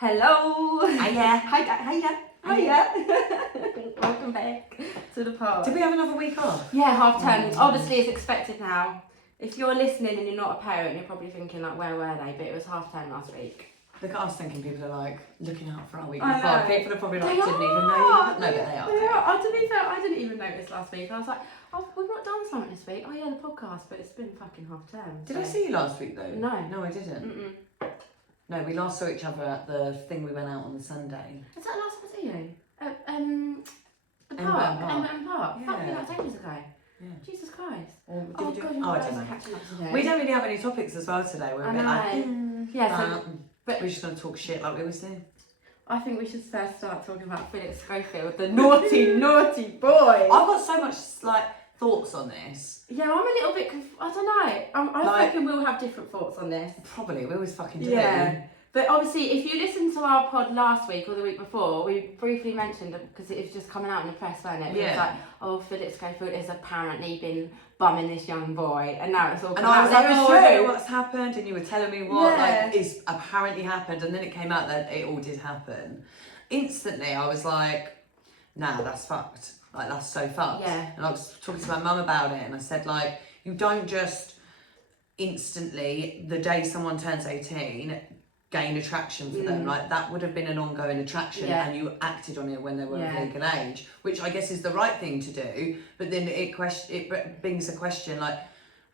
Hello. Hiya. Hiya. Welcome back to the pod. Did we have another week off? Yeah, half term. Obviously, it's expected now. If you're listening and you're not a parent, you're probably thinking like, where were they? But it was half term last week. Look at us thinking people are like looking out for our week I before. know. People are probably like, They didn't even know. are. No, but they are. They are. To be fair, I didn't even notice last week. I was like, oh, we've not done something this week. Oh yeah, the podcast, but it's been fucking half term. Did I see you last week though? No. No, I didn't. Mm-mm. No, we last saw each other at the thing we went out on the Sunday. Is that last time I see you? The Ember park. Park. Ember Park. Yeah. Fuck me, that was ages ago. Yeah. Jesus Christ. Or did Oh we do- God, oh, you're I always don't know. catching up today. We don't really have any topics as well today. We're a I bit like, know. Yeah, so but we're just going to talk shit like we always do. I think we should first start talking about Philip Schofield, the naughty, naughty boy. I've got so much like thoughts on this. Yeah, I'm a little bit. I don't know. I Like- reckon we'll have different thoughts on this. Probably, we always fucking do. Yeah. But obviously, if you listened to our pod last week or the week before, we briefly mentioned it because it was just coming out in the press, wasn't it? It was like, oh, Philip Schofield has apparently been bumming this young boy, and now it's all And come I out. was like, It oh, I don't know true. what's happened, and you were telling me what Yeah. like is apparently happened, and then it came out that it all did happen. Instantly, I was like, nah, that's fucked. Like, that's so fucked. Yeah. And I was talking to my mum about it, and I said, like, you don't just instantly, the day someone turns 18, gain attraction for them. Like, that would have been an ongoing attraction, Yeah. and you acted on it when they were Yeah. of legal age, which I guess is the right thing to do. But then it brings a question, like,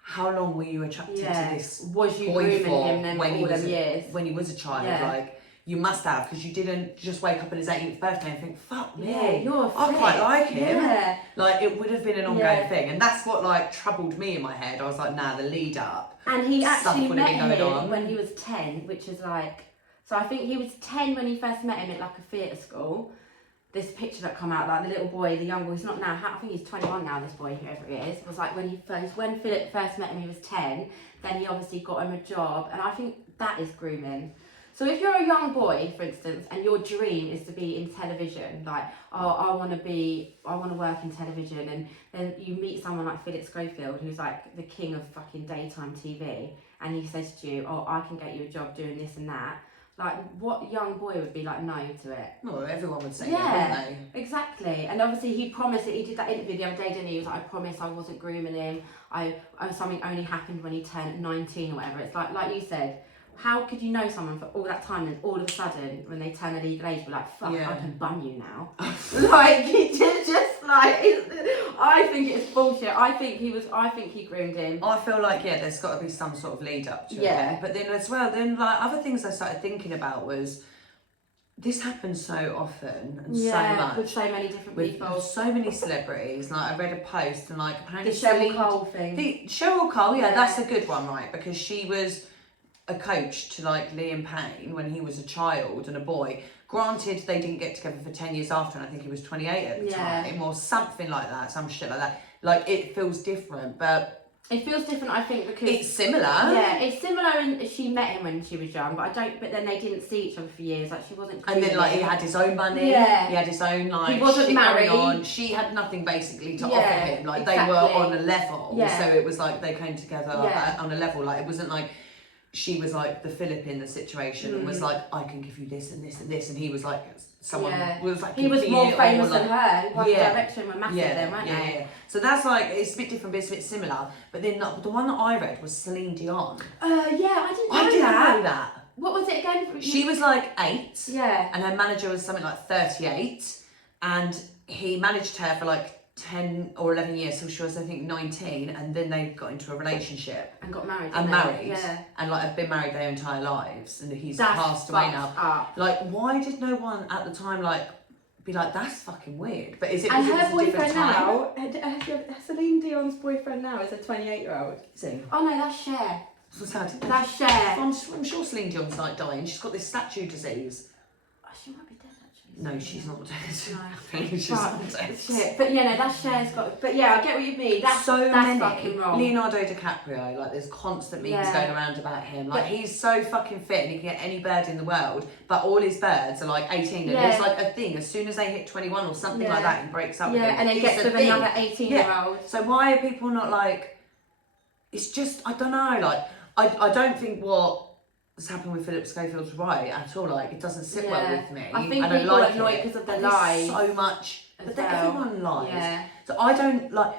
how long were you attracted to this Was you boy grooming for him then when all he was them years? when he was a child? Yeah. Like, you must have, because you didn't just wake up on his 18th birthday and think, fuck me, Yeah, you're I quite fit. like him. Yeah. Like, it would have been an ongoing Yeah. thing, and that's what like troubled me in my head. I was like, nah, the lead up. And he Stuff actually would have met been him going on. when he was 10, which is like, so I think he was 10 when he first met him at like a theatre school. This picture that come out, like the little boy, the young boy, he's not now, I think he's 21 now, this boy, whoever he is, was like when Philip first met him, he was 10, then he obviously got him a job, and I think that is grooming. So if you're a young boy, for instance, and your dream is to be in television, like, oh, I want to work in television, and then you meet someone like Philip Schofield, who's like the king of fucking daytime TV, and he says to you, oh, I can get you a job doing this and that, like, what young boy would be like no to it? Well, everyone would say Yeah. that, wouldn't they? Exactly. And obviously he promised it. He did that interview the other day, didn't he? He was like, I promise I wasn't grooming him. Something only happened when he turned 19 or whatever. It's like you said, how could you know someone for all that time and all of a sudden when they turn the legal age, be like, fuck, Yeah. I can bum you now. Like, he just like, I think it's bullshit. I think he groomed him. I feel like, yeah, there's got to be some sort of lead up to Yeah. it. But then as well, then like other things I started thinking about was, this happens so often and so much. With so many different people. With so many celebrities. Like, I read a post and like apparently The Cheryl Celine- Cole thing. Cheryl Cole, yeah, Yeah. that's a good one, right? Because she was a coach to like Liam Payne when he was a child and a boy. Granted, they didn't get together for 10 years after, and I think he was 28 at the time, or something like that, some shit like that. Like, it feels different, but It feels different, I think, because it's similar. Yeah, it's similar in she met him when she was young, but then they didn't see each other for years. Like, she wasn't. And then, like, he grooming had his own money. Yeah. He had his own, like, He wasn't shit married. going on. She had nothing basically to Yeah, offer him. Like, they were exactly. on a level. Yeah. So it was like they came together Yeah. on a level. Like, it wasn't like she was like the Philip in the situation and was like, I can give you this and this and this. And he was like, someone was like, he was giving more it, or famous like, than her. One Yeah. Direction were massive then, weren't they? yeah. So that's like, it's a bit different, but it's a bit similar. But then the one that I read was Celine Dion. Yeah, I didn't know I didn't that. know that. What was it again? She was like 8. Yeah. And her manager was something like 38. And he managed her for like 10 or 11 years, so she was, I think, 19. And then they got into a relationship. And got married. And didn't they? married. Yeah. And like have been married their entire lives. And he's That's passed away fucked now. up. Like, why did no one at the time like be like, that's fucking weird? But is it And because her it was a different boyfriend time? now, Celine Dion's boyfriend now is a 28-year-old. Is he? Oh no, that's Cher. What's that? That's Cher. I'm sure Celine Dion's like dying. She's got this statue disease. Oh, she might be dead actually. No, she's not dead. No. I think she's Fuck. not dead. Shit. But yeah, no, that's Cher's got. But yeah, I get what you mean. That's So that's many. fucking wrong. Leonardo DiCaprio, like there's constant memes Yeah. going around about him. Like But- he's so fucking fit and he can get any bird in the world, but all his birds are like 18 and Yeah. it's like a thing. As soon as they hit 21 or something like that, he breaks up with Yeah, them. and then It's gets a with thing. another 18-year-old. So why are people not like, it's just, I don't know, like, I don't think what has happened with Philip Schofield's right at all. Like, it doesn't sit well with me. I think don't people like are annoyed because of the lies. So much, but well. everyone lies. Yeah. So I don't like.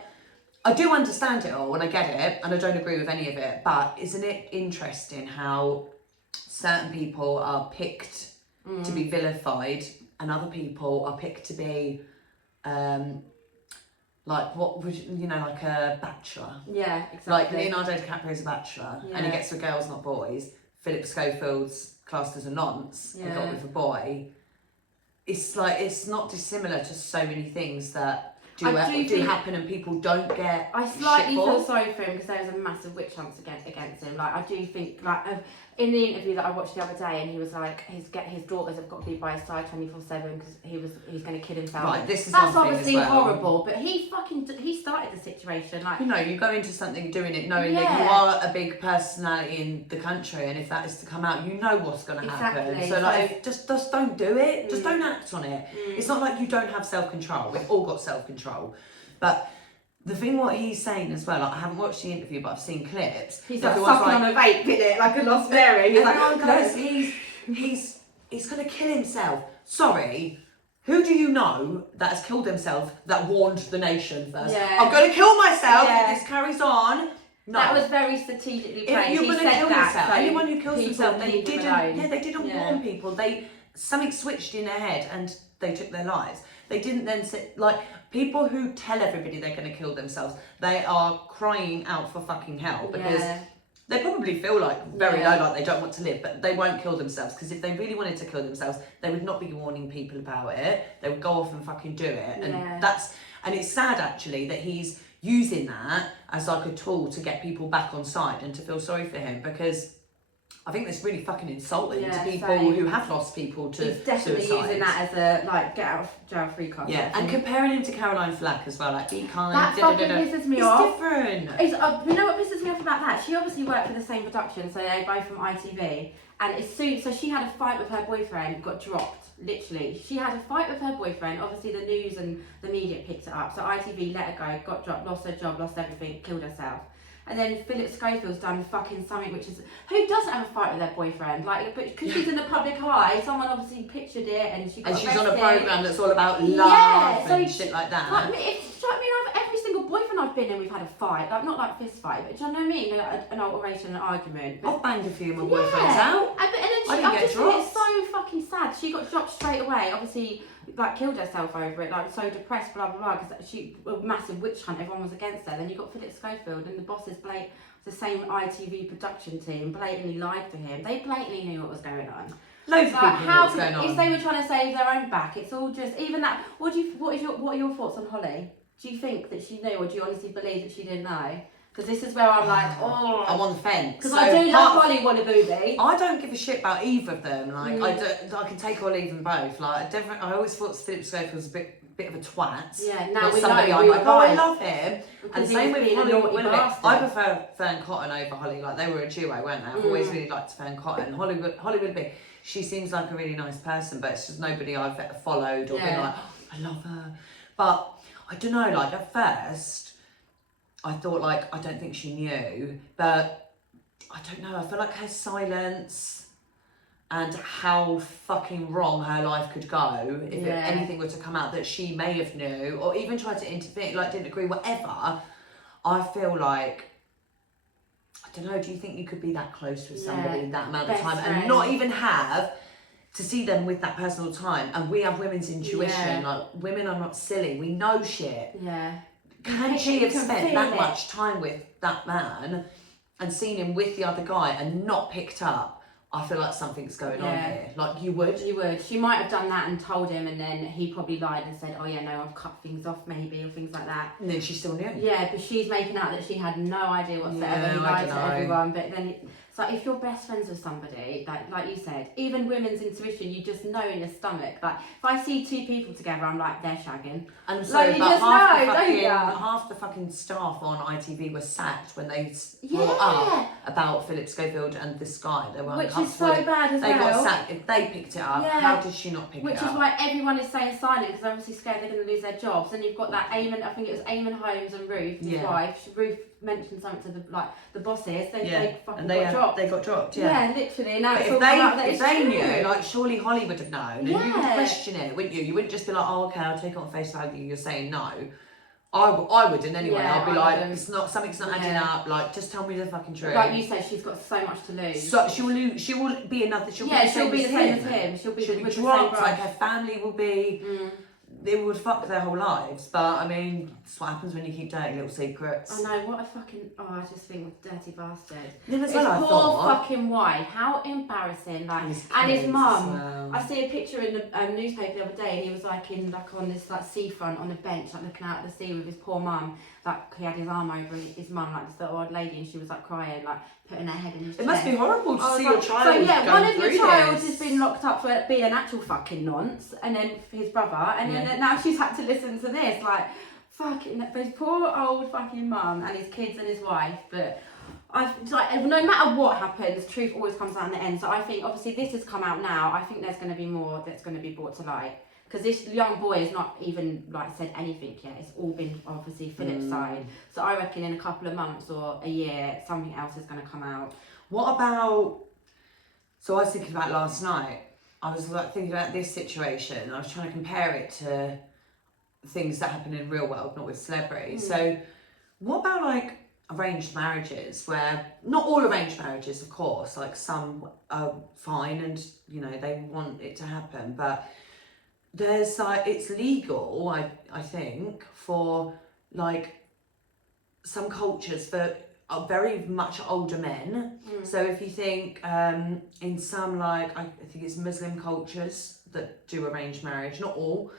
I do understand it all and I get it, and I don't agree with any of it. But isn't it interesting how certain people are picked to be vilified, and other people are picked to be, like what would like a bachelor. Yeah, exactly. Like Leonardo DiCaprio is a bachelor, and he gets with girls, not boys. Philip Schofield's classed as a nonce and got with a boy. It's like, it's not dissimilar to so many things that do happen, and people don't get. I slightly feel sorry for him because there was a massive witch hunt against him. Like, I do think, like, in the interview that I watched the other day, and he was like, his daughters have got to be by his side 24/7 because he's going to kill himself. Right, this is that's one obviously thing as well. horrible. But he started the situation. Like, you go into something doing it knowing that you are a big personality in the country, and if that is to come out, you know what's going to happen. So like, just don't do it. Just don't act on it. It's not like you don't have self-control. We've all got self-control, but. The thing what he's saying as well, like, I haven't watched the interview, but I've seen clips. He's like sucking on a vape, isn't it? Like a lost Mary. He's everyone like, goes, he's going to kill himself. Sorry, who do you know that has killed himself that warned the nation first? Yeah. I'm going to kill myself if this carries on. No. That was very strategically placed. If you're going to kill yourself, so anyone who kills themselves, they didn't Yeah. warn people. Something switched in their head and they took their lives. They didn't then sit, like, people who tell everybody they're going to kill themselves, they are crying out for fucking help because they probably feel like very low, like they don't want to live, but they won't kill themselves, because if they really wanted to kill themselves, they would not be warning people about it. They would go off and fucking do it. And it's sad actually that he's using that as like a tool to get people back on side and to feel sorry for him, because I think that's really fucking insulting to people who have lost people to He's definitely suicide. using that as a, like, get out of jail free card. Yeah, and comparing him to Caroline Flack as well, like, be kind. That fucking pisses me off. It's different. You know what pisses me off about that? She obviously worked for the same production, so they're both from ITV. And so she had a fight with her boyfriend, got dropped, literally. She had a fight with her boyfriend, obviously the news and the media picked it up, so ITV let her go, got dropped, lost her job, lost everything, killed herself. And then Philip Schofield's done fucking something which is... Who doesn't have a fight with their boyfriend? Like, but because she's in the public eye, someone obviously pictured it and she got And she's arrested. on a programme that's all about love and shit like that. Like, every single boyfriend I've been in, we've had a fight. Like, not like fist fight, but do you know what I mean? Like, an alteration, an argument. But, I've banged a few of my boyfriends out. And then I just think it's so fucking sad. She got dropped straight away. Obviously, like, killed herself over it. Like, so depressed, blah, blah, blah. Because she, a massive witch hunt, everyone was against her. Then you got Philip Schofield and the bosses the same ITV production team blatantly lied to him. They blatantly knew what was going on. Loads of people knew what was going on. If they were trying to save their own back, it's all just, even that, what are your thoughts on Holly? Do you think that she knew, or do you honestly believe that she didn't know? Because this is where I'm like, I'm on the fence. Because I do love Holly Wannaboobie. I don't give a shit about either of them. Like, I can take or leave them both. Like, I always thought Philip Schofield was a bit of a twat. Yeah, now we somebody know. I'm like, I love him. And same with Holly Willoughby. I prefer Fern Cotton over Holly. Like, they were a duo, weren't they? I've always really liked Fern Cotton. Holly Willoughby, she seems like a really nice person, but it's just nobody I've ever followed or been like, oh, I love her. But I don't know, like, at first, I thought, like, I don't think she knew, but I don't know, I feel like her silence and how fucking wrong her life could go if anything were to come out that she may have knew, or even tried to intervene, like, didn't agree, whatever. I feel like, I don't know, do you think you could be that close with somebody that amount of time and not even have to see them with that personal time? And we have women's intuition, like, women are not silly, we know shit. Yeah. Can she have spent that much time with that man and seen him with the other guy and not picked up? I feel like something's going on here. Like, you would? You would. She might have done that and told him, and then he probably lied and said, oh yeah, no, I've cut things off maybe, or things like that. And then she still knew. Yeah, but she's making out that she had no idea whatsoever. He lied to everyone. But then it's like, if you're best friends with somebody, like you said, even women's intuition, you just know in your stomach. Like, if I see two people together, I'm like, they're shagging. And so, like, you just know, half the fucking staff on ITV were sacked when they brought up about Philip Schofield and this guy. They were Which is so bad as they well. They got sacked. If they picked it up, how did she not pick it up? Which is why everyone is staying silent, because they're obviously scared they're going to lose their jobs. And you've got that I think it was Eamon Holmes and Ruth, his wife. Ruth mentioned something to the bosses, they fucking and got dropped. They got dropped. Yeah, literally. Now but it's all come out that if it's they true. knew, like surely Holly would have known, and you would question it, wouldn't you? You wouldn't just be like, oh, okay, I'll take it on face value. You're saying no. I wouldn't anyway. I'd be like, it's not, something's not adding up. Like, just tell me the fucking truth. Like you said, she's got so much to lose. So she'll lose. She will be another. She'll be the same as him. She'll be dropped. Like her family will be. They would fuck their whole lives. But I mean, that's what happens when you keep dirty little secrets. I know, what a fucking. Oh, I just think dirty bastard. Yeah, his poor fucking wife. How embarrassing. Like, and his mum. Well. I see a picture in the newspaper the other day, and he was like on this like seafront on a bench, like looking out at the sea with his poor mum. Like he had his arm over his mum, like this little old lady, and she was like crying, like putting her head in his chest. It must be horrible to see your child. So yeah, one of your child has been locked up for being an actual fucking nonce, and then his brother, and then now she's had to listen to this, like fucking his poor old fucking mum and his kids and his wife. But no matter what happens, truth always comes out in the end. So I think obviously this has come out now. I think there's going to be more that's going to be brought to light. Because this young boy has not even like said anything yet. It's all been obviously Philip's side. So I reckon in a couple of months or a year, something else is going to come out. What about? So I was thinking about last night. I was like thinking about this situation. I was trying to compare it to things that happen in the real world, not with celebrities. So what about like arranged marriages, where not all arranged marriages, of course, like some are fine and you know they want it to happen, but there's like it's legal, I think, for like some cultures for very much older men. So if you think in some like I think it's Muslim cultures that do arranged marriage, not all,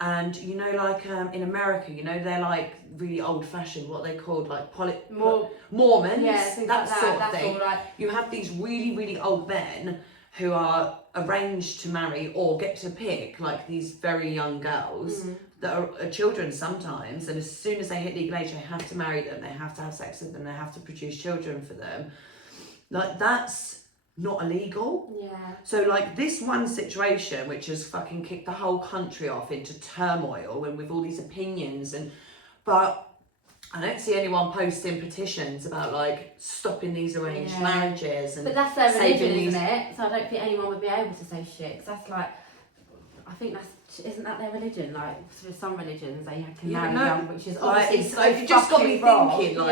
and you know like in America, you know they're like really old fashioned, what they called like Mormons, that sort of thing. You have these really old men who are arranged to marry or get to pick like these very young girls that are children sometimes, and as soon as they hit legal age they have to marry them, they have to have sex with them, they have to produce children for them. Like that's not illegal. So like this one situation which has fucking kicked the whole country off into turmoil and with all these opinions, but I don't see anyone posting petitions about like stopping these arranged marriages. But that's their religion, isn't it? So I don't think anyone would be able to say shit. Cause that's like, I think isn't that their religion? Like for some religions they can marry young, which is obviously so you just got me thinking wrong.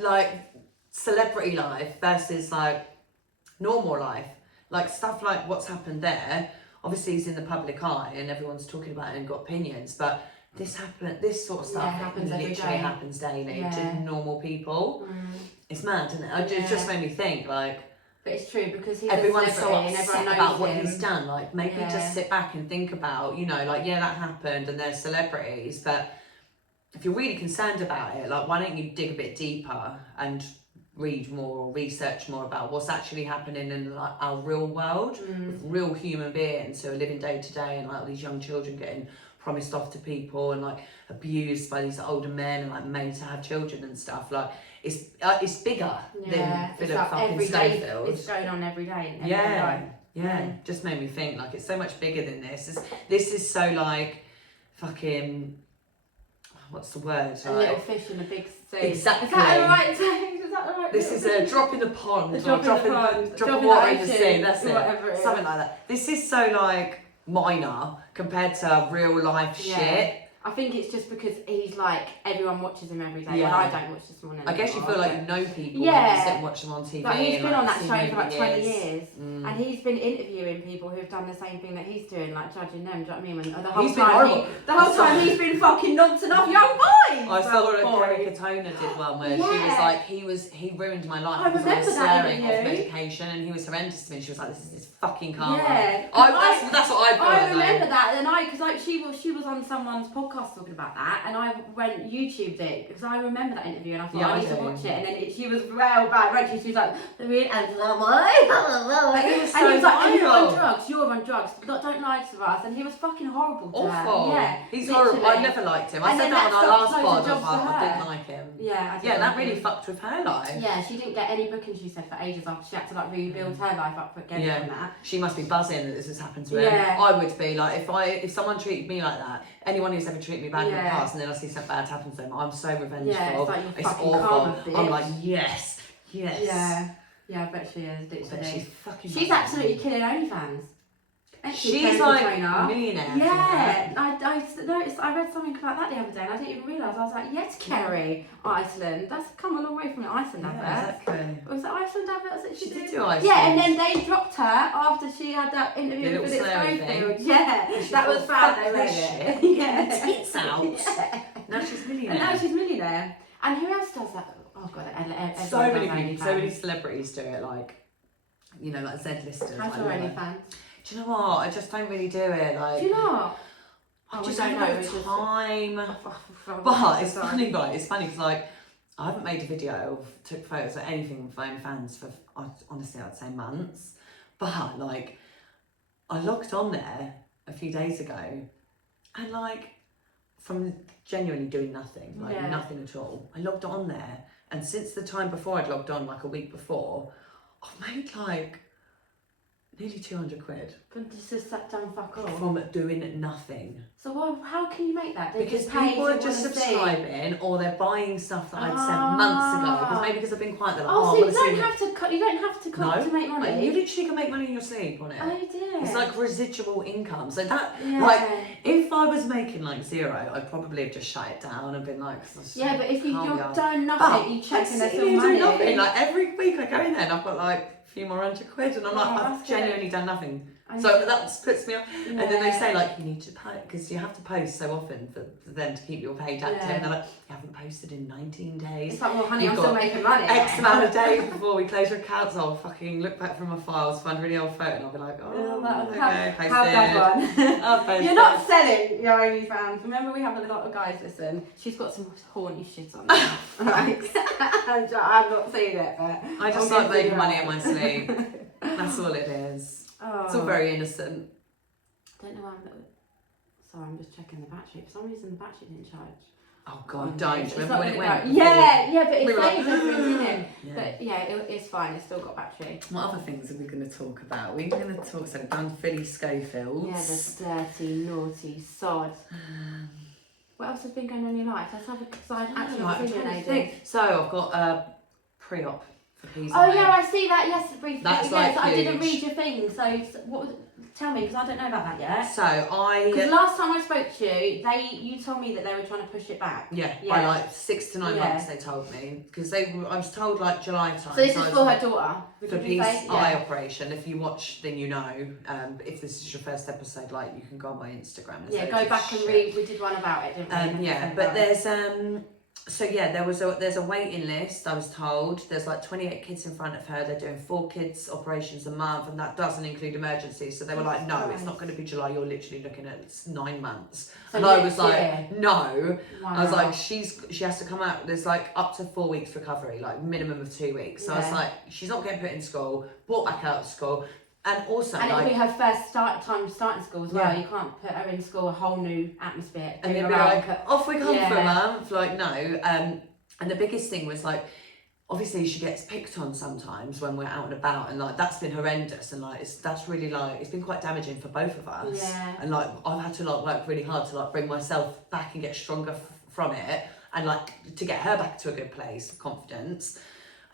like celebrity life versus like normal life, like stuff like what's happened there. Obviously, it's in the public eye and everyone's talking about it and got opinions, but. This sort of stuff happens daily to normal people. It's mad, isn't it? It just made me think, like. But it's true because he's everyone's so and upset about what he's done. Like, maybe just sit back and think about, you know, like that happened, and they're celebrities. But if you're really concerned about it, like, why don't you dig a bit deeper and read more or research more about what's actually happening in like our real world with real human beings who are living day to day, and like all these young children getting promised off to people and like abused by these older men and like made to have children and stuff. Like it's bigger than Philip like fucking Schofield. It's going on every day. Just made me think like it's so much bigger than this. This is so like fucking what's the word? A little fish in a big sea. Exactly. Is that the right thing? Is that the right? This is a drop in the pond. A drop of water in the sea. That's it. Whatever it is. Something like that. This is so like minor compared to real life shit. I think it's just because he's like, everyone watches him every day, and I don't watch this one anymore. I guess you feel like you know people when you sit and watch them on TV. Like he's been on that show for like 20 years. years, and he's been interviewing people who've done the same thing that he's doing, like judging them, do you know what I mean? When, the whole time he's been fucking nonsense off young boys! I saw Kerry Katona did one where she was like, he ruined my life because I was swearing off medication, and he was horrendous to me. She was like, this is fucking karma. Yeah. That's what I feel. I remember that, and because like she was on someone's podcast talking about that, and I went YouTubed it because I remember that interview, and I thought I need to watch it, and then she was real bad, wasn't she? She was like, and he was like, you're on drugs, don't lie to us, and he was fucking horrible to awful. her. Yeah, he's literally. horrible. I never liked him. I said that on our last pod. I didn't like him. Yeah, that really fucked with her life. Yeah, she didn't get any booking, she said, for ages after. She had to like rebuild her life up again from that. She must be buzzing that this has happened to her. Yeah. I would be like, Like if someone treated me like that, anyone who's ever treated me bad in the Yeah. past, and then I see something bad happen to them, I'm so revengeful. Yeah, it's like you're It's fucking awful. karma, bitch. I'm like, yes. Yeah, I bet she is. Literally. She's absolutely killing OnlyFans. She's like a millionaire. Yeah, I noticed. I read something about that the other day, and I didn't even realise. I was like, yes, Kerry, Iceland. That's come a long way from the Iceland advert. Exactly. Was it Iceland adverts that she did? Do Iceland. Yeah, and then they dropped her after she had that interview with Philip Schofield. Yeah, that was bad. They made it. Yeah, tits out. Yeah. Now she's millionaire. And now she's millionaire. And who else does that? Oh god, so many celebrities do it. Like, you know, like Z-listers. How's your OnlyFans? Do you know what? I just don't really do it. Like, do you not? I just don't know the time. But it's funny, right? It's funny because like I haven't made a video of took photos or anything with OnlyFans for honestly I'd say months. But like I logged on there a few days ago, and like from genuinely doing nothing, like nothing at all, I logged on there, and since the time before I'd logged on, like a week before, I've made like nearly 200 quid. But just sat down, fuck off. From doing nothing. So how can you make that? Because people are just subscribing, or they're buying stuff that I'd sent months ago. Because maybe because I've been quiet, they're like, so you don't have to cut. You don't have to cut to make money. Like, you literally can make money in your sleep on it. Oh dear. It's like residual income. So that, like, if I was making like zero, I'd probably have just shut it down and been like, yeah, but if you've done nothing, you check and there's still money. Nothing. Like every week I go in there and I've got like a few more £100, and I'm like, I've genuinely done nothing. So that puts me off. And then they say like, you need to post, because you have to post so often for them to keep your page active. And they're like, you haven't posted in 19 days. It's like, well honey, I'm still making money. X amount of days before we close your accounts. I'll fucking look back through my files, find a really old photo, and I'll be like, okay, posted. Have that one. I'll post You're not selling your OnlyFans. Remember, we have a lot of guys listen. She's got some horny shit on there. I've not seen it, but I just like making money in my sleep. That's all it is. It's all very innocent. I don't know why sorry, I'm just checking the battery. For some reason the battery didn't charge. Oh god, don't. Remember when it went? Yeah, but it like, saves everything, didn't it? But yeah, it's fine. It's still got battery. What other things are we going to talk about? We're going to talk, so we've done Philly Schofield. Yeah, the dirty, naughty sod. What else has been going on in your life? Let's have a, because I've actually not seen you in ages. So I've got a pre-op for peas. Oh yeah, I see that. Yes, briefly. That's yes, like I didn't huge. read your thing. So what? Tell me, because I don't know about that yet. So because last time I spoke to you, you told me that they were trying to push it back. Yeah, by like 6 to 9 months they told me, because I was told like July time. So this is for her daughter. For peace eye operation. If you watch, then you know. If this is your first episode, like you can go on my Instagram. Go back and read. We did one about it, didn't we? But there's So yeah, there's a waiting list, I was told. There's like 28 kids in front of her. They're doing 4 kids operations a month, and that doesn't include emergencies. So they were like, no, it's not going to be July. You're literally looking at 9 months. So and I was like, no. Wow. I was like, she has to come out. There's like up to 4 weeks recovery, like minimum of 2 weeks. So I was like, she's not getting put in school, brought back out of school. And also, and it'll be her first time starting school as well. You can't put her in school, a whole new atmosphere. And they'd be like, off we come for a month. Like, no. And the biggest thing was like, obviously she gets picked on sometimes when we're out and about, and like that's been horrendous, and like that's really like it's been quite damaging for both of us. Yeah. And like I've had to like work really hard to like bring myself back and get stronger from it, and like to get her back to a good place of confidence,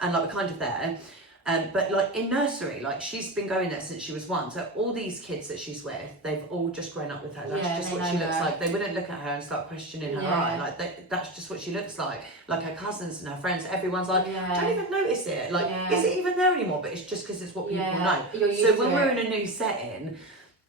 and like we're kind of there. But like in nursery, like she's been going there since she was 1. So all these kids that she's with, they've all just grown up with her. That's just what she looks like. They wouldn't look at her and start questioning her eye. Like that's just what she looks like. Like her cousins and her friends, everyone's like, don't even notice it. Like, is it even there anymore? But it's just because it's what people know. So when we're in a new setting,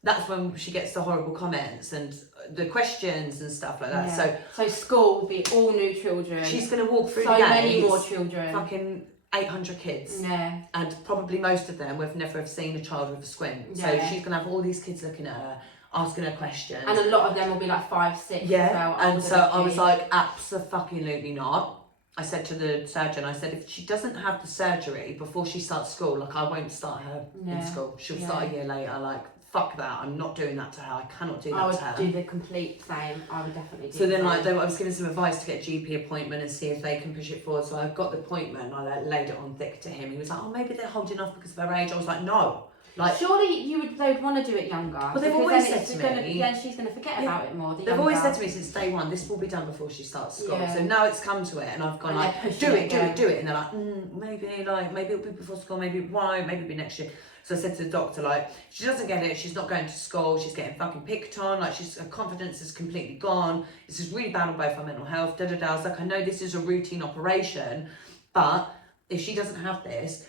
that's when she gets the horrible comments and the questions and stuff like that. So school will be all new children. She's going to walk through so many more children. Fucking 800 kids, and probably most of them we've never have seen a child with a squint. So she's gonna have all these kids looking at her, asking her questions, and a lot of them will be like 5, 6. And so I was like, absolutely not. I said to the surgeon, I said, if she doesn't have the surgery before she starts school, like I won't start her in school. She'll start a year later. Like, fuck that, I'm not doing that to her. I cannot do that to her. I would do the complete same. I would definitely do so then like I was given some advice to get a GP appointment and see if they can push it forward. So I got the appointment and I laid it on thick to him. He was like, oh, maybe they're holding off because of her age. I was like, no. Like, surely they would want to do it younger. Well, they've always said to me. Then she's going to forget about it more. They've always said to me since day one, this will be done before she starts school. Yeah. So now it's come to it, and I've gone like, do it. And they're like, maybe it'll be before school, maybe it won't, maybe it'll be next year. So I said to the doctor, like, she doesn't get it, she's not going to school, she's getting fucking picked on, like, her confidence is completely gone, this is really bad on both her mental health, I was like, I know this is a routine operation, but if she doesn't have this,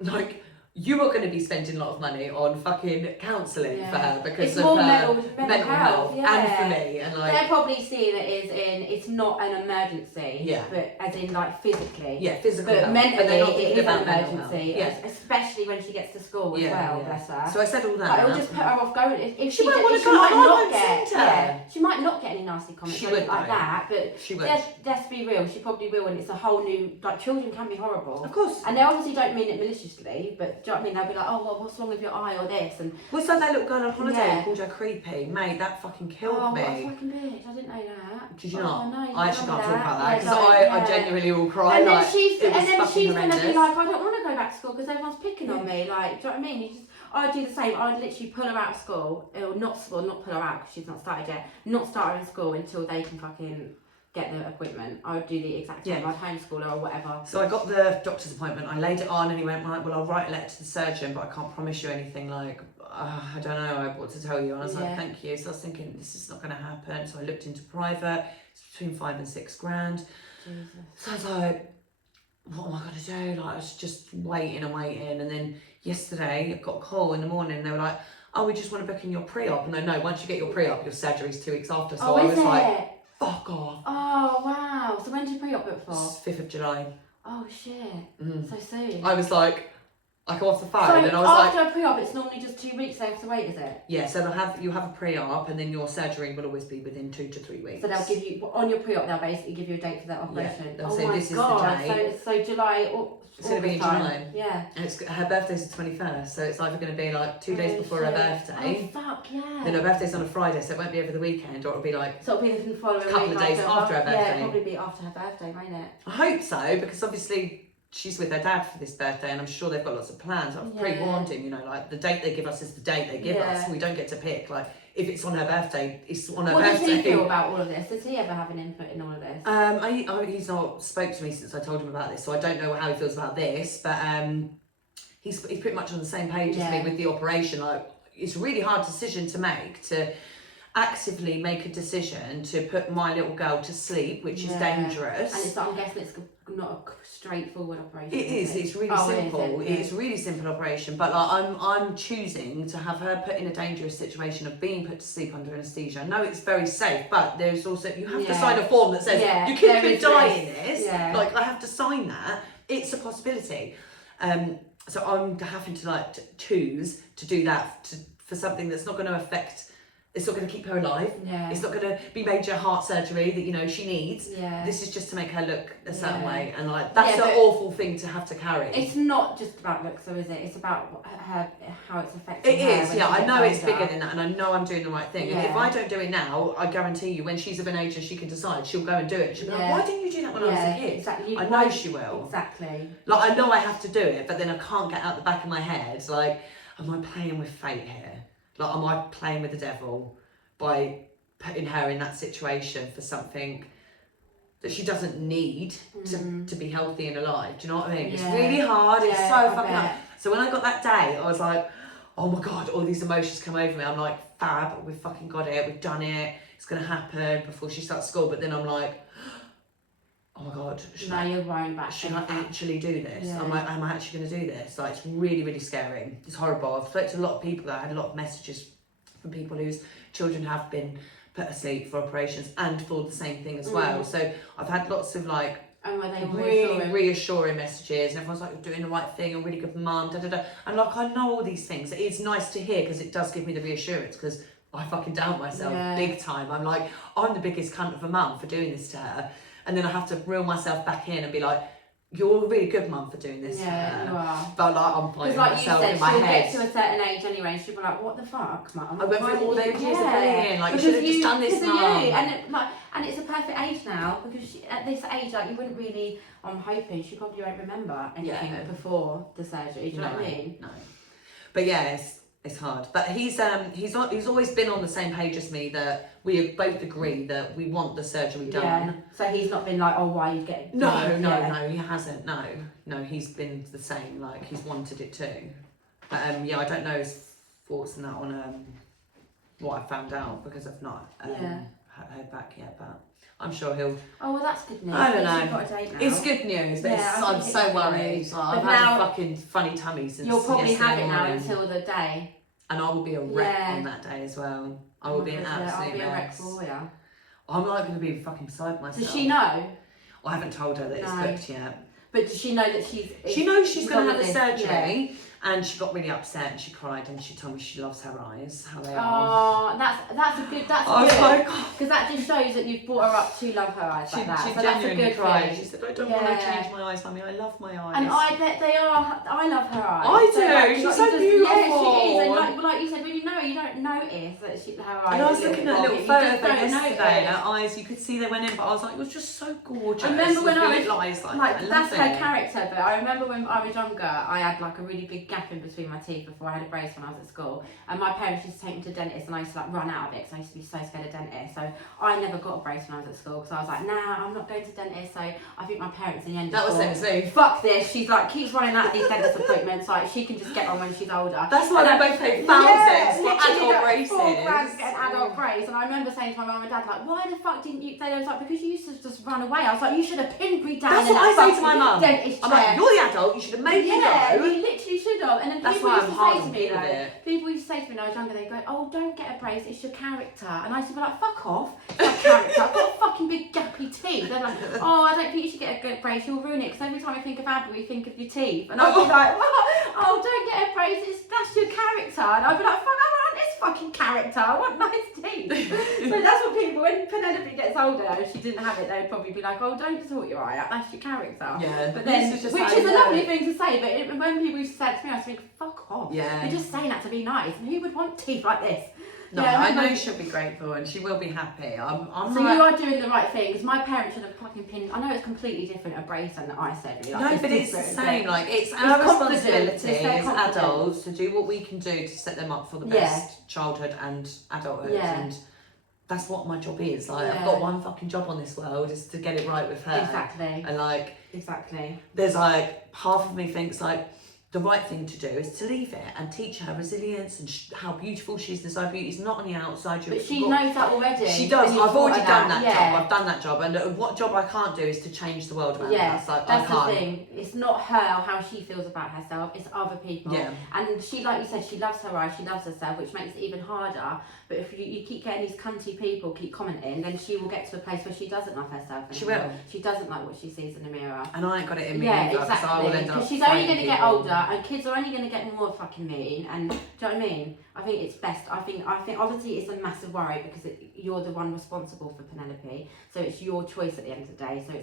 like, you are going to be spending a lot of money on fucking counselling for her because it's of more her mental health and for me. And like, they're probably seeing it as in it's not an emergency, but as in like physically. Yeah, physical but health. mentally But they're not it thinking is about an mental emergency, health. especially when she gets to school as well, bless her. So I said all that. But it'll just put her off going. If she might want to go, she might not get any nasty comments or anything like that, but she would. Let's be real, she probably will, and it's a whole new, like, children can be horrible. Of course. And they obviously don't mean it maliciously, but do you know what I mean? They'll be like, oh, well, what's wrong with your eye or this? And what's that little girl on holiday and called her creepy? Mate, that fucking killed me. What a fucking bitch, I didn't know that. Did you not? No, I actually can't talk about that because I I genuinely will cry. And then like, she's going to be horrendous. like, I don't want to go back to school because everyone's picking on me. Like, do you know what I mean? I'd do the same. I'd literally pull her out of school, or not pull her out because she's not started yet. Not start her in school until they can fucking get the equipment. I would do the exact same. I'd homeschool her or whatever. So I got the doctor's appointment. I laid it on, and he went, right, well, I'll write a letter to the surgeon, but I can't promise you anything. Like, I don't know what to tell you. And I was like, thank you. So I was thinking, this is not going to happen. So I looked into private. It's between 5 and 6 grand. Jesus. So I was like, what am I going to do? Like, I was just waiting. And then yesterday, I got a call in the morning. They were like, oh, we just want to book in your pre-op. And no, once you get your pre-op, your surgery's 2 weeks after. So I was like, fuck off. Oh, wow. So when did you pre-op book for? 5th of July. Oh, shit. So soon. I was like, I come off the phone so and I was like... after a pre-op, it's normally just 2 weeks they have to wait, is it? Yeah, so you have a pre-op and then your surgery will always be within 2 to 3 weeks. So they'll give you, on your pre-op, they'll basically give you a date for that operation. Yeah, they'll say this is the date. So July, it's going to be in July. Yeah. And her birthday's the 21st, so it's either going to be like 2 days before her birthday. Oh, fuck, yeah. Then her birthday's on a Friday, so it won't be over the weekend, or it'll be like... So it'll be the following couple of days after her birthday. Yeah, it'll probably be after her birthday, won't it? I hope so, because obviously she's with her dad for this birthday, and I'm sure they've got lots of plans. I've pre-warned him, you know, like the date they give us is the date they give us. We don't get to pick. Like, if it's on her birthday, it's on her birthday. What does he feel about all of this? Does he ever have an input in all of this? He's not spoke to me since I told him about this, so I don't know how he feels about this. But he's pretty much on the same page as me with the operation. Like, it's a really hard decision to make, to actively make a decision to put my little girl to sleep, which is dangerous. And I'm guessing it's not a straightforward operation. It is. It's really simple. It's a really simple operation. But like, I'm choosing to have her put in a dangerous situation of being put to sleep under anaesthesia. I know it's very safe, but there's also, you have to sign a form that says your kid could die in this. Like, I have to sign that. It's a possibility. So I'm having to like choose to do that for something that's not going to affect. It's not going to keep her alive. It's not going to be major heart surgery that, you know, she needs. This is just to make her look a certain way. And like, that's an awful thing to have to carry. It's not just about looks though, is it? It's about her, how it's affecting her. It is, I know it's bigger than that, and I know I'm doing the right thing. And if I don't do it now, I guarantee you, when she's of an age and she can decide, she'll go and do it. She'll be like, why didn't you do that when I was a kid? Exactly. I know she will. Exactly. Like, I know I have to do it, but then I can't get out the back of my head, like, am I playing with fate here? Like, am I playing with the devil by putting her in that situation for something that she doesn't need to be healthy and alive? Do you know what I mean? It's really hard. It's so fucking hard. So when I got that day, I was like, oh my God, all these emotions come over me. I'm like, fab, we've fucking got it. We've done it. It's going to happen before she starts school. But then I'm like, oh my God, should I actually do this? Am I actually going to do this? Like, it's really, really scary. It's horrible. I've spoken to a lot of people. I had a lot of messages from people whose children have been put asleep for operations and for the same thing as well. So I've had lots of like really reassuring messages, and everyone's like, you're doing the right thing, a really good mum, and like, I know all these things. It's nice to hear because it does give me the reassurance, because I fucking doubt myself big time. I'm like, I'm the biggest cunt of a mum for doing this to her, and then I have to reel myself back in and be like, you're a really good mum for doing this. Yeah, you are. But like, I'm fighting like myself you said, in my head. She'll get to a certain age anyway, and she'll be like, what the fuck, mum? I went through all those years of bullying, like, you should have just done this, mum. And it's a perfect age now, because at this age, like, you wouldn't really, I'm hoping, she probably won't remember anything before the surgery, do you know what I mean? No. But yeah, it's hard. But he's always been on the same page as me, that we both agree that we want the surgery done. Yeah. So he's not been like, oh, why are you getting? No, he hasn't. No, he's been the same. Like, he's wanted it too. But yeah, I don't know his thoughts on that, on what I found out, because I've not heard back yet. But I'm sure he'll. Oh, well, that's good news. I don't At least know. you've got a date now. It's good news, but I'm so worried. Like, I've had a fucking funny tummy since you'll probably yesterday have it now morning. until the day. And I will be a wreck on that day as well. I will be an absolute I'll be a wreck mess. for you. I'm like going to be fucking beside myself. Does she know? I haven't told her that it's booked yet. But does she know that She knows she's going to have the this? surgery, and she got really upset and she cried and she told me she loves her eyes, how they are. Oh, that's a good. Because that just shows that you've brought her up to love her eyes like that. She so genuinely that's a good cried. thing. She said, I don't want to change my eyes, Mummy. I love my eyes. And I love her eyes. I do. Like, She's so beautiful. Yeah, she is. And like you said, when you know her, you don't notice that her eyes. And I was looking at a little photo of her yesterday, and notice. her eyes, you could see they went in, but I was like, it was just so gorgeous. I remember when I was eyes like that's her character. But I remember when I was younger, I had like a really big gap in between my teeth before I had a brace when I was at school, and my parents used to take me to dentists, and I used to like run out of it because I used to be so scared of dentists. So I never got a brace when I was at school because I was like, nah, I'm not going to dentist. So I think my parents in the end that was it. Fuck this. She's like keeps running out of these dentist appointments. Like she can just get on when she's older. That's why they both paid thousands for adult braces. £4,000 to get an adult brace, and I remember saying to my mum and dad like, why the fuck didn't you? They was like, because you used to just run away. I was like, you should have pinned me down. That's what I say to my mum. I'm like, you're the adult. You should have made me go. Yeah, you literally should have. And then that's people why used I'm to hard say on to me, it. people used to say to me when I was younger, they go, oh, don't get a brace, it's your character. And I used to be like, fuck off, it's my character. I've got a fucking big gappy teeth. They're like, oh, I don't think you should get a good brace, you'll ruin it. Because every time I think of Abby, you think of your teeth. And I'd be like, oh, don't get a brace, that's your character. And I'd be like, fuck, I want this fucking character, I want nice teeth. But that's what people, when Penelope gets older, if she didn't have it, they'd probably be like, oh, don't sort your eye out, that's your character. Yeah, but then, which is a lovely thing to say, but when people used to say it to me, I was thinking, fuck off. Yeah. You're just saying that to be nice. And who would want teeth like this? No, yeah, I know she'll be grateful and she will be happy. I'm so you are doing the right thing, because my parents should have fucking pinned. I know it's completely different, a brace and eye surgery. Like, no, but it's the same. Like it's our responsibility as adults to do what we can do to set them up for the best childhood and adulthood. Yeah. And that's what my job is. Like I've got one fucking job on this world, is to get it right with her. Exactly. And like there's like half of me thinks like the right thing to do is to leave it and teach her resilience and how beautiful she is inside. Beauty is not on the outside. But she knows that already. She does. I've already done that job. I've done that job. And what job I can't do is to change the world around us. Like, that's the thing. It's not her, how she feels about herself. It's other people. Yeah. And she, like you said, she loves her eyes. She loves herself, which makes it even harder. But if you keep getting these cunty people keep commenting, then she will get to a place where she doesn't love herself anymore. She will. She doesn't like what she sees in the mirror. And I ain't got it in me either, exactly. I will end up because she's only going to get older, people. and kids are only going to get more fucking mean. And do you know what I mean? I think it's best. I think obviously it's a massive worry because you're the one responsible for Penelope, so it's your choice at the end of the day. So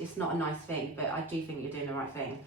it's not a nice thing, but I do think you're doing the right thing.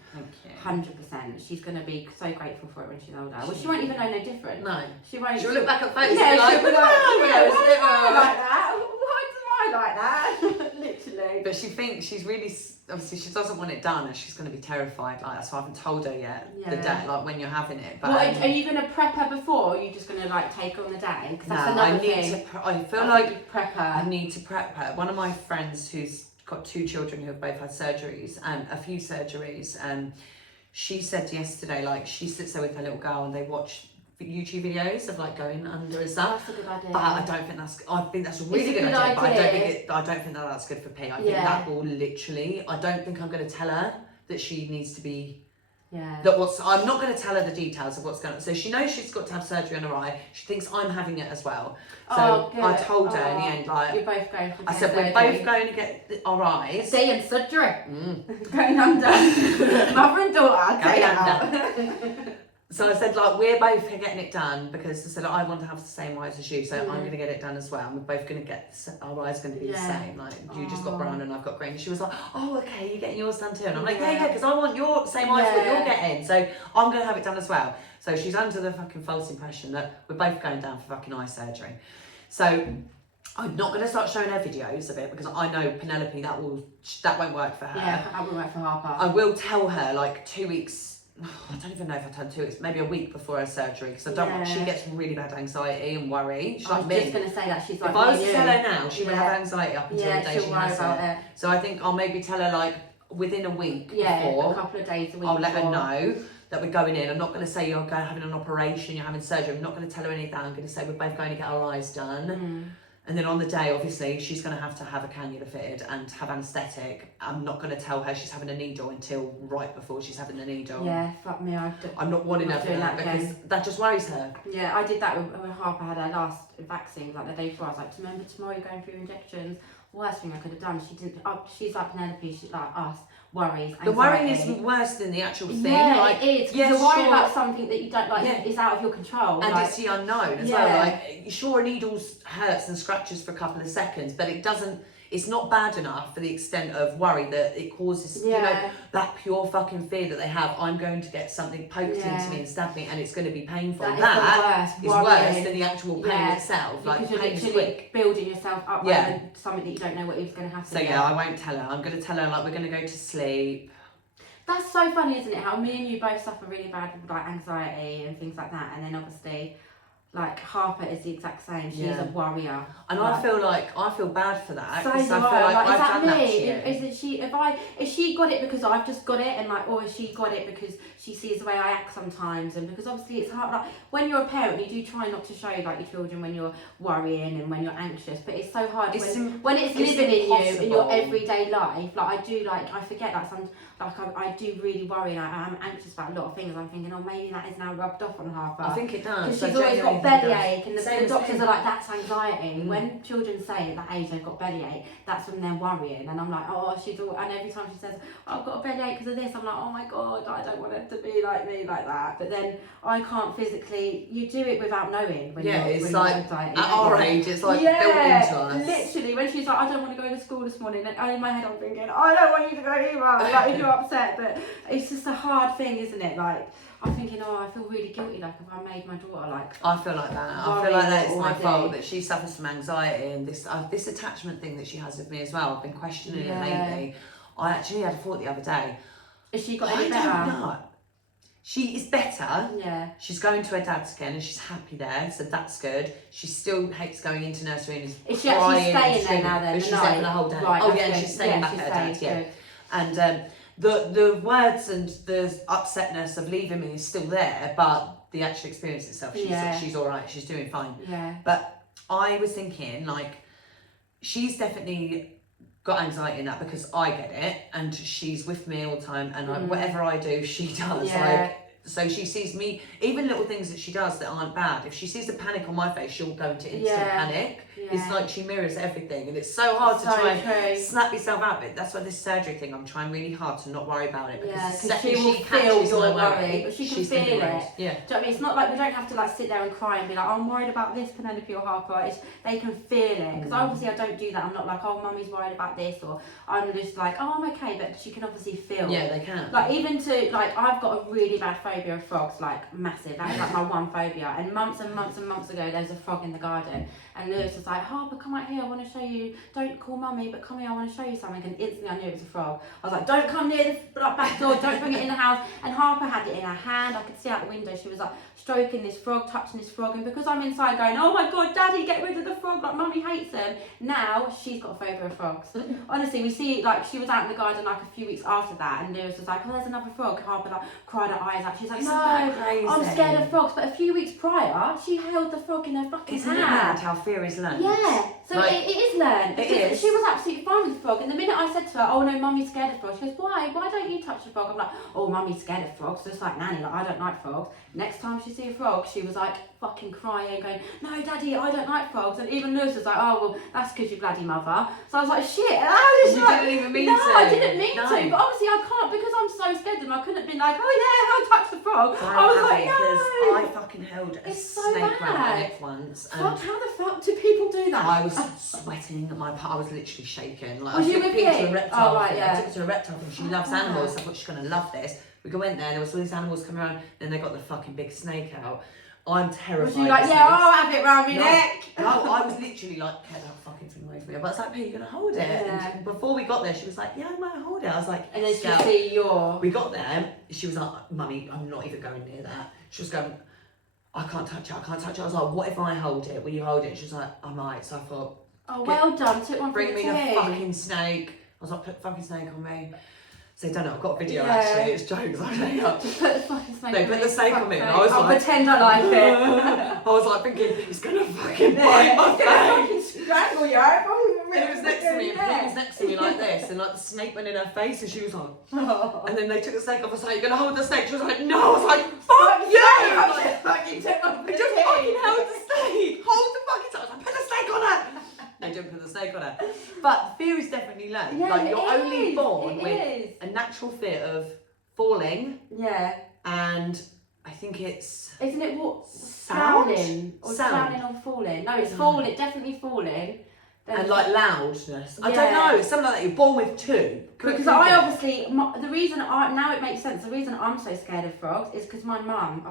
Thank you. 100%. She's going to be so grateful for it when she's older. Well, she won't even know no different. No. She won't. She'll look back at photos yeah, and be like, she'll be like, why was I like that? Why do I like that? Literally. But she thinks she's really, obviously she doesn't want it done and she's going to be terrified like that, so I haven't told her yet the day, like when you're having it. But are you going to prep her before, or are you just going to like take her on the day? Because that's another thing. I feel like you prep her. I need to prep her. One of my friends who's got 2 children who have both had surgeries and a few surgeries, and she said yesterday, like she sits there with her little girl and they watch YouTube videos of like going under and stuff. That's a good idea. But I think that's a really good idea. But I don't think that's good for P. I think that will literally. I don't think I'm going to tell her that she needs to be. Yeah. I'm not going to tell her the details of what's going on. So she knows she's got to have surgery on her eye. She thinks I'm having it as well. So I told her in the end, like you're both going for. I said we're both going to get our eyes. Day and surgery. Going under. Mother and daughter going under. So I said, like, we're both getting it done because I said, I want to have the same eyes as you, so I'm going to get it done as well. And we're both going to get, our eyes going to be the same. Like, you just got brown and I've got green. And she was like, oh, okay, you're getting yours done too. And I'm like, yeah, because I want your same eyes what you're getting. So I'm going to have it done as well. So she's under the fucking false impression that we're both going down for fucking eye surgery. So I'm not going to start showing her videos of it because I know Penelope, that won't work for her. Yeah, that won't work for Harper. I will tell her, like, 2 weeks I don't even know if I told 2 weeks, maybe a week before her surgery, because I don't want, she gets really bad anxiety and worry. She's I was like just going to say that she's like if I was to you. tell her now, she would have anxiety up until the day she'll she worry has about it. So I think I'll maybe tell her like within a week before, a couple of days a week. I'll let her know that we're going in. I'm not going to say you're going having an operation, you're having surgery. I'm not going to tell her any of that. I'm going to say we're both going to get our eyes done. And then on the day, obviously, she's going to have a cannula fitted and have anaesthetic. I'm not going to tell her she's having a needle until right before she's having the needle. Yeah, fuck me. I'm not wanting her for that because that just worries her. Yeah, I did that when Harper had her last vaccine, like the day before. I was like, remember tomorrow you're going through your injections? Worst thing I could have done. She didn't. She's like Penelope. She's like us. Worries. Anxiety. The worry is worse than the actual thing. Yeah, like, it is. You're worried about something that you don't like. Is out of your control. And like, it's the unknown as well. Like, sure, a needle hurts and scratches for a couple of seconds, but it doesn't. It's not bad enough for the extent of worry that it causes, you know, that pure fucking fear that they have. I'm going to get something poked into me and stabbed me, and it's going to be painful. That is worse than the actual pain itself. Because like, you're pain's literally quick. building yourself up over something that you don't know what is going to happen. So I won't tell her. I'm going to tell her like we're going to go to sleep. That's so funny, isn't it? How me and you both suffer really bad with like anxiety and things like that, and then obviously, like Harper is the exact same. She's a warrior, and like, I feel bad for that. So do I feel like I've is that done me? That to you. Is it she? If she got it because I've just got it, and like, or has she got it because she sees the way I act sometimes, and because obviously it's hard. Like when you're a parent, you do try not to show like your children when you're worrying and when you're anxious, but it's so hard when it's living in you in your everyday life. Like I forget that sometimes. Like I do really worry, and I'm anxious about a lot of things. I'm thinking, oh, maybe that is now rubbed off on Harper. I think it does. Because she's always got bellyache, and the doctors are like, that's anxiety. When children say at that age they've got bellyache, that's when they're worrying. And I'm like, oh, she's all. And every time she says, oh, I've got a bellyache because of this, I'm like, oh my god, I don't want it to be like me like that. But then I can't physically. You do it without knowing. It's like anxiety, at our age, it's like built into us. Literally, when she's like, I don't want to go to school this morning, and in my head I'm thinking, I don't want you to go either. Like if you're upset, but it's just a hard thing, isn't it? Like I'm thinking, oh, I feel really guilty. Like if I made my daughter like. I feel like that. I feel like that it's my fault that she suffers from anxiety and this attachment thing that she has with me as well. I've been questioning it lately. I actually had a thought the other day. Has she got any better? I don't know. She is better. Yeah. She's going to her dad's again and she's happy there, so that's good. She still hates going into nursery and is she actually staying there now then? She's there for the whole day. Right, oh yeah, and she's staying back at her dad's, And the words and the upsetness of leaving me is still there, but the actual experience itself, she's all right. She's doing fine. Yeah. But I was thinking, like, she's definitely got anxiety in that because I get it, and she's with me all the time, and whatever I do, she does. Like, so she sees me, even little things that she does that aren't bad. If she sees the panic on my face, she'll go into instant panic. It's like she mirrors everything, and it's so hard to try and snap yourself out of it. That's why this surgery thing, I'm trying really hard to not worry about it, because the second she catches my worry, but she can feel it. Yeah. Do you know what I mean? It's not like we don't have to like sit there and cry and be like, oh, I'm worried about this, Penelope or Harper. They can feel it, because obviously I don't do that. I'm not like, oh, mummy's worried about this, or I'm just like, oh, I'm okay, but she can obviously feel. Yeah, they can. Like even to like, I've got a really bad phobia of frogs, like massive. That's like my one phobia. And months and months and months ago, there was a frog in the garden, and Lewis was like, Harper, come out here, I want to show you. Don't call mummy, but come here, I want to show you something. And instantly I knew it was a frog. I was like, don't come near the back door, don't bring it in the house. And Harper had it in her hand. I could see out the window. She was like stroking this frog, touching this frog. And because I'm inside going, oh my God, Daddy, get rid of the frog. Like, mummy hates them. Now she's got a phobia of frogs. Honestly, we see, like, she was out in the garden like a few weeks after that. And Lewis was like, oh, there's another frog. Harper like cried her eyes out. She's like, no, I'm scared of frogs. But a few weeks prior, she held the frog in her fucking hand. Isn't it mad how fear is learned? Yeah. So like, it is learned. It is. She was absolutely fine with the frog. And the minute I said to her, oh no, mummy's scared of frogs, she goes, why? Why don't you touch the frog? I'm like, oh, mummy's scared of frogs. Just like Nanny, like, I don't like frogs. Next time she see a frog, she was like fucking crying, going, no, Daddy, I don't like frogs. And even Lewis was like, oh, well, that's because you bloody mother. So I was like, shit. How did she didn't even mean to. No, I didn't mean to. But obviously I can't, because I'm so scared of them. I couldn't have been like, oh yeah, I'll touch the frog. I was like, no. I fucking held a snake round my neck once. How the fuck do people do that? I was sweating. I was literally shaking. Like, was you with her to a reptile. Oh, right, yeah. I took her to a reptile thing. She loves animals. So I thought she's going to love this. We went there, there was all these animals coming around, then they got the fucking big snake out. I'm terrified. Was you like, yeah, I'll have it round my neck? No, I was literally like, get that fucking thing away from me. But I was like, P, you're going to hold it. Yeah. And before we got there, she was like, yeah, I might hold it. I was like, And then she Scout. see your... We got there, she was like, Mummy, I'm not even going near that. She was going, I can't touch it, I can't touch it. I was like, what if I hold it? Will you hold it? She was like, I might. So I thought, oh, well done, took one for bring the me team. the fucking snake. I was like, put the fucking snake on me. So they done it, I've got a video Yeah. actually, it's jokes. Just put the fucking snake No, on put me, the snake on me. And I fuck's was sake. I'll like, pretend I like it. I was like thinking, it's gonna fucking bite my It's face. gonna fucking strangle you. And it was next to me, and he was next to me like this, and like the snake went in her face, and she was like, and then they took the snake off. I was like, you're gonna hold the snake? She was like, no. I was like, fuck you! I fucking took one for the Just team. fucking held the snake. Hold the fucking snake. I was like, put the snake on her. They didn't put the snake on her. But fear is definitely learned. Yeah, like you're it only is. born It with is. a natural fear of falling, Yeah. and I think it's Isn't it what? sound. Drowning or Sound. drowning or falling? No, it's falling. Definitely falling. Then And like loudness. I Yeah. don't know. It's something like that. You're born with two. because I obviously the reason now it makes sense. The reason I'm so scared of frogs is because my mum,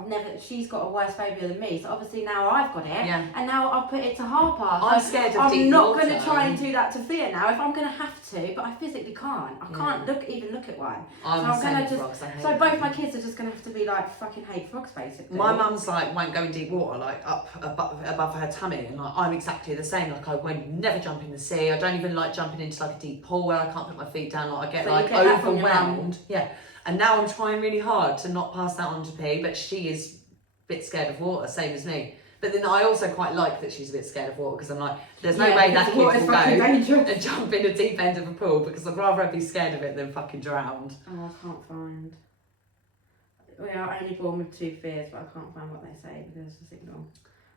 she's got a worse phobia than me. So obviously now I've got it, Yeah. and now I'll put it to Harper. I'm scared of deep I'm not water. going to try and do that to Thea now. If I'm going to have to, but I physically can't. I can't even look at one. I'm So the I'm same gonna with just. frogs. I hate So them. both my kids are just going to have to be like fucking hate frogs basically. My mum's like won't go in deep water, like up above her tummy, and like I'm exactly the same. Like I won't never jump in the sea. I don't even like jumping into like a deep pool where I can't put my feet down. Like I get So you like get that from your mum. overwhelmed. Yeah, and now I'm trying really hard to not pass that on to P, but she is a bit scared of water, same as me. But then I also quite like that she's a bit scared of water because I'm like, there's no way that kid will go dangerous. and jump in a deep end of a pool because I'd rather be scared of it than fucking drowned. Oh, I can't find. We are only born with two fears, but I can't find what they say because it's a signal.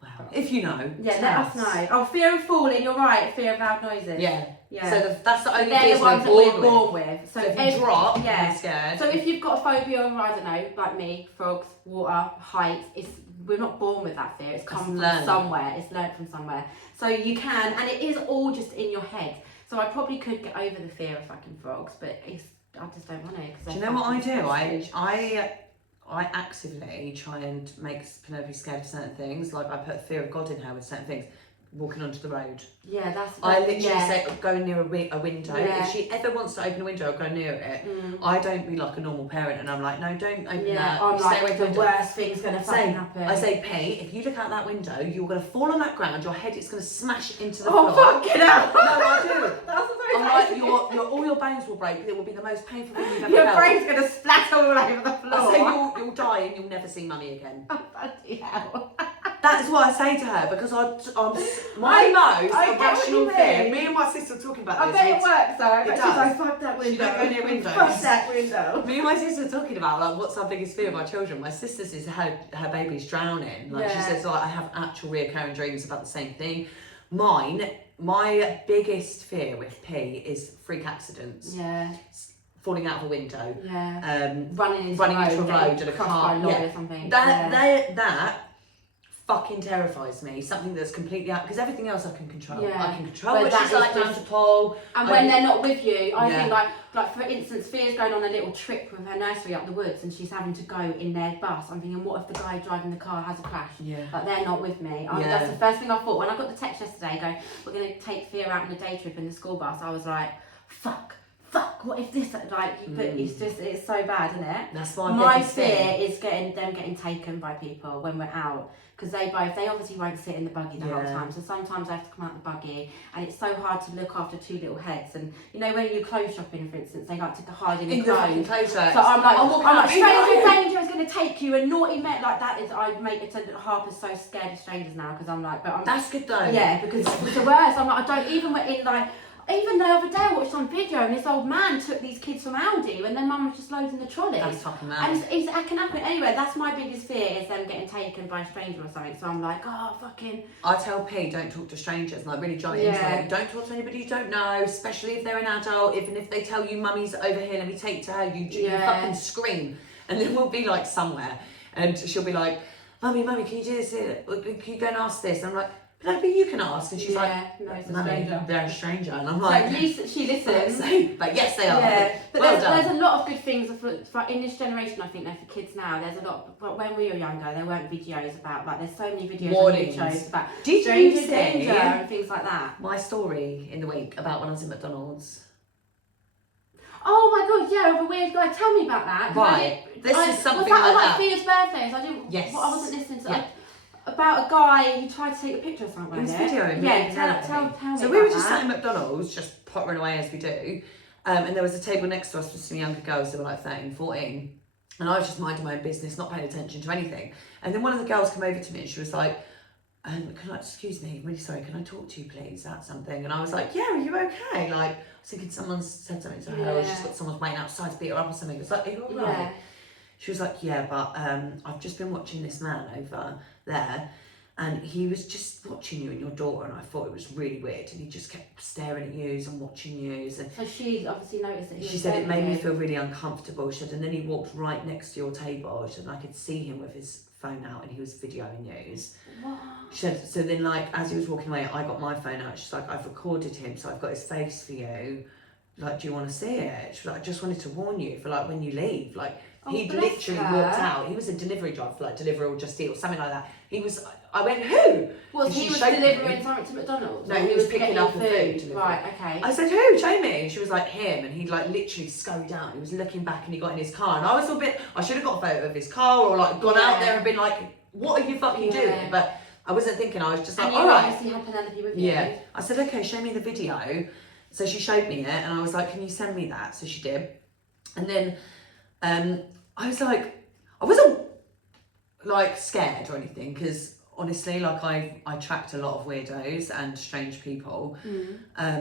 Wow. If you know, Yeah, tell let us know. Oh, fear of falling, you're right, fear of loud noises. Yeah. Yeah. So that's the only they're fears the ones that we're we're born with. So if you drop, you're scared. So if you've got a phobia of, I don't know, like me, frogs, water, heights, we're not born with that fear. It's come from somewhere. It's learned from somewhere. So you can, and it is all just in your head. So I probably could get over the fear of fucking frogs, but I just don't want to. Do you know what I do? I actively try and make Penelope scared of certain things. Like I put fear of God in her with certain things. Walking onto the road. Yeah, that's. I literally say go near a window. Yeah. If she ever wants to open a window, I'll go near it. I don't be like a normal parent, and I'm like, no, don't open that. I'm Stay like, away the from the worst thing's gonna fucking happen. I say, P, if you look out that window, you're gonna fall on that ground. Your head is gonna smash into the Oh, floor. fucking hell! No, I do. That's I'm like, all your bones will break. It will be the most painful thing you've ever Your felt. brain's gonna splatter all over the floor. I say you'll die and you'll never see mummy again. Oh, bloody hell. That is what I say to her because I'm my most I get what irrational you fear. mean. Me and my sister were talking about I this. bet it works though. I bet she's does. like, fuck that window. She don't go near windows. Fuck that window. Me and my sister were talking about like what's our biggest fear of our children. My sister's is her baby's drowning. Like she says, like I have actual reoccurring dreams about the same thing. My biggest fear with P is freak accidents. Yeah. Falling out of a window. Yeah. Running into a road and a car. Or something. That fucking terrifies me. Something that's completely out because everything else I can control. Yeah. I can control But what that she's is like down just- to pole. And when they're not with you, I Yeah. think like for instance, Fear's going on a little trip with her nursery up the woods and she's having to go in their bus. I'm thinking, what if the guy driving the car has a crash? Yeah. Like they're not with me. That's the first thing I thought. When I got the text yesterday going, we're going to take Fear out on a day trip in the school bus, I was like, fuck, what if this, like, but it's so bad, isn't it? That's my My biggest fear is getting taken by people when we're out. Because they obviously won't sit in the buggy the whole time. So sometimes I have to come out the buggy and it's so hard to look after two little heads. And you know when you're clothes shopping, for instance, they like to hide in the fucking clothes. clothes. So I'm like, stranger straight danger is going to take you. And naughty men, like that is, I make it so that Harper's so scared of strangers now because I'm like, but I'm. That's good though. Yeah, because it's the worst. I'm like, I don't even in like. Even the other day I watched some video and this old man took these kids from Aldi when their mum was just loading the trolley. That's fucking mad. And it can happen anyway. That's my biggest fear is them getting taken by a stranger or something. So I'm like, oh, fucking... I tell P, don't talk to strangers, like really jump into it. Don't talk to anybody you don't know, especially if they're an adult. Even if they tell you mummy's over here, let me take you to her, you fucking scream. And then we'll be like somewhere and she'll be like, mummy, can you do this? Can you go and ask this? And I'm like, But you can ask. And she's like, no, it's a Mummy, stranger. they're a stranger. And I'm So like, at least she listens. but yes, they are. Yeah, but Well there's a lot of good things for in this generation. I think they're for kids now. There's a lot. But when we were younger, there weren't videos about there's so many videos Warnings. on YouTube about Did stranger you see danger and things like that. my story in the week about when I was in McDonald's? Oh my god, yeah, of a weird guy. Tell me about that. Right, this is something was that like on that. Thea's birthdays? I didn't. Yes. I wasn't listening to. Yeah. About a guy who tried to take a picture of something. He was videoing me. Yeah, tell me. So we were just sat in McDonald's, just pottering away as we do, and there was a table next to us with some younger girls that were like 13, 14, and I was just minding my own business, not paying attention to anything. And then one of the girls came over to me and she was like, excuse me, I'm really sorry, can I talk to you please about something? And I was like, yeah, are you okay? Like, I was thinking someone's said something to her, or she's got someone's waiting outside to beat her up or something. It's like, are you all right? Yeah. She was like, yeah, but I've just been watching this man over there, and he was just watching you and your daughter, and I thought it was really weird, and he just kept staring at you and watching you. And so she obviously noticed that he she was said it made me you. feel really uncomfortable. She said, and then he walked right next to your table. She said, and I could see him with his phone out, and he was videoing you. What? She said, so then like as he was walking away, I got my phone out. She's like, I've recorded him, so I've got his face for you. Like, do you want to see it? She was like, I just wanted to warn you for like when you leave. Like, he'd literally walked out. He was a delivery driver for like Deliver or Just Eat or something like that. He was. I went, who? Was he was delivering something to McDonald's? No, he was picking up food. Right, okay. I said, who? Show me. And she was like, him. And he'd like literally scurried out. He was looking back and he got in his car. And I was a bit. I should have got a photo of his car or like gone out there and been like, what are you fucking doing? But I wasn't thinking. I was just like, all right. And you obviously had Penelope with you. Yeah. I said, okay, show me the video. So she showed me it, and I was like, can you send me that? So she did. And then I was like, I wasn't like scared or anything, because honestly, like I tracked a lot of weirdos and strange people. But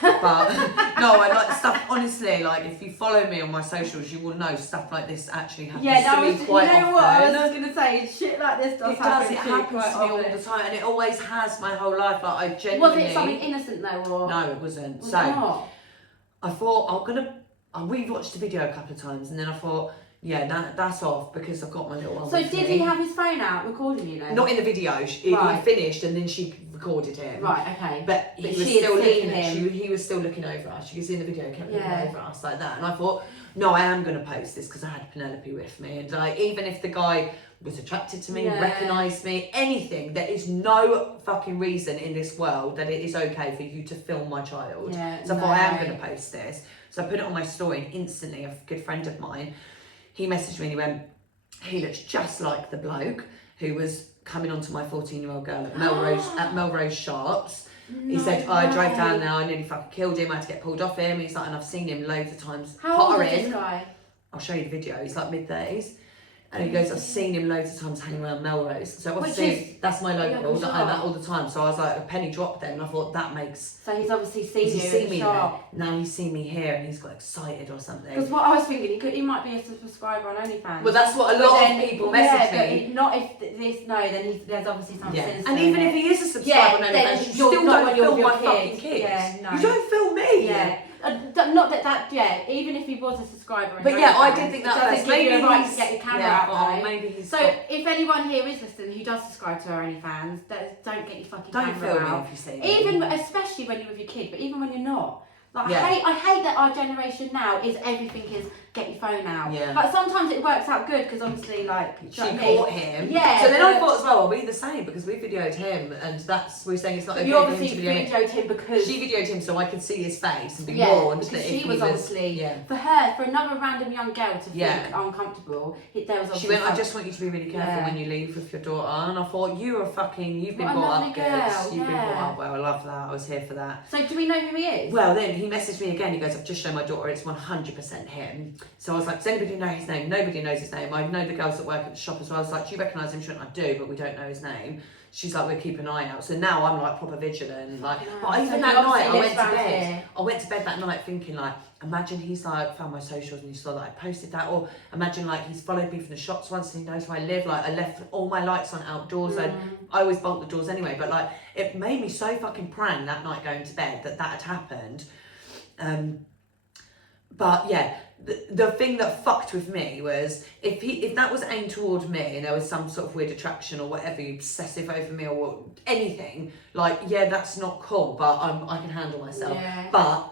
no, I like stuff, honestly, like if you follow me on my socials, you will know stuff like this actually happens to me quite often. You know what I was going to say, shit like this does happen. It happens to me all the time, and it always has my whole life. Like I genuinely. Was it something innocent though, or? No, it wasn't. Was so it not? I thought I rewatched the video a couple of times, and then I thought, yeah, that's off because I've got my little one. So did he have his phone out recording you then? Not in the video. He finished and then she recorded him. Right, okay. But he was still looking at he was still looking over us. You can see in the video, he kept looking over us like that. And I thought, no, I am going to post this because I had Penelope with me. And like, even if the guy was attracted to me, recognised me, anything, there is no fucking reason in this world that it is okay for you to film my child. Yeah, so I thought, I am going to post this. So I put it on my story, and instantly a good friend of mine, he messaged me and he went, he looks just like the bloke who was coming onto my 14-year-old girl at Melrose Shops. He said, I drove down there, I nearly fucking killed him, I had to get pulled off him. He's like, and I've seen him loads of times. How old is this guy? I'll show you the video, he's like mid-30s. And he goes, I've seen him loads of times hanging around Melrose. So obviously, that's my local that I'm at all the time. So I was like, a penny dropped there, and I thought, that makes... So he's obviously seen you seen me there. shop. Now he's seen me here, and he's got excited or something. Because what I was thinking, he might be a subscriber on OnlyFans. Well, that's what a lot of people message me. But not if then there's obviously something sinister. And even if he is a subscriber on OnlyFans, you still don't film my fucking kids. Yeah, no. You don't film me. Yeah. Not that, even if he was a subscriber. But yeah, I did think that doesn't give you a right to get your camera out. Maybe he's so if anyone here is listening who does subscribe to our OnlyFans, don't get your fucking camera out. Don't film me if you see me. Even, especially when you're with your kid, but even when you're not. Like, Yeah. I hate that our generation now is everything is get your phone out. Yeah. Like sometimes it works out good because obviously like she caught him. Yeah. So then I thought as well, are we the same? Because we videoed him, and we're saying it's not okay you for him obviously to video me. videoed him because She videoed him so I could see his face and be warned because that she if he was obviously for her, for another random young girl to feel uncomfortable. There was obviously she went, I just want you to be really careful when you leave with your daughter. And I thought, you've been brought up good. You've been brought up well. I love that. I was here for that. So do we know who he is? Well, then he messaged me again. He goes, I've just shown my daughter. It's 100% him. So I was like, does anybody know his name? Nobody knows his name. I know the girls that work at the shop as well. I was like, do you recognise him? She went, I do, but we don't know his name. She's like, we'll keep an eye out. So now I'm like proper vigilant. Like, but even that night, I went to bed. I went to bed that night thinking like, imagine he's like found my socials and he saw that I posted that, or imagine like he's followed me from the shops once and he knows where I live. Like I left all my lights on outdoors. I always bolt the doors anyway. But like, it made me so fucking prang that night going to bed that had happened. But yeah, the thing that fucked with me was if that was aimed toward me and there was some sort of weird attraction or whatever, obsessive over me or anything, like, yeah, that's not cool, but I can handle myself. Yeah. But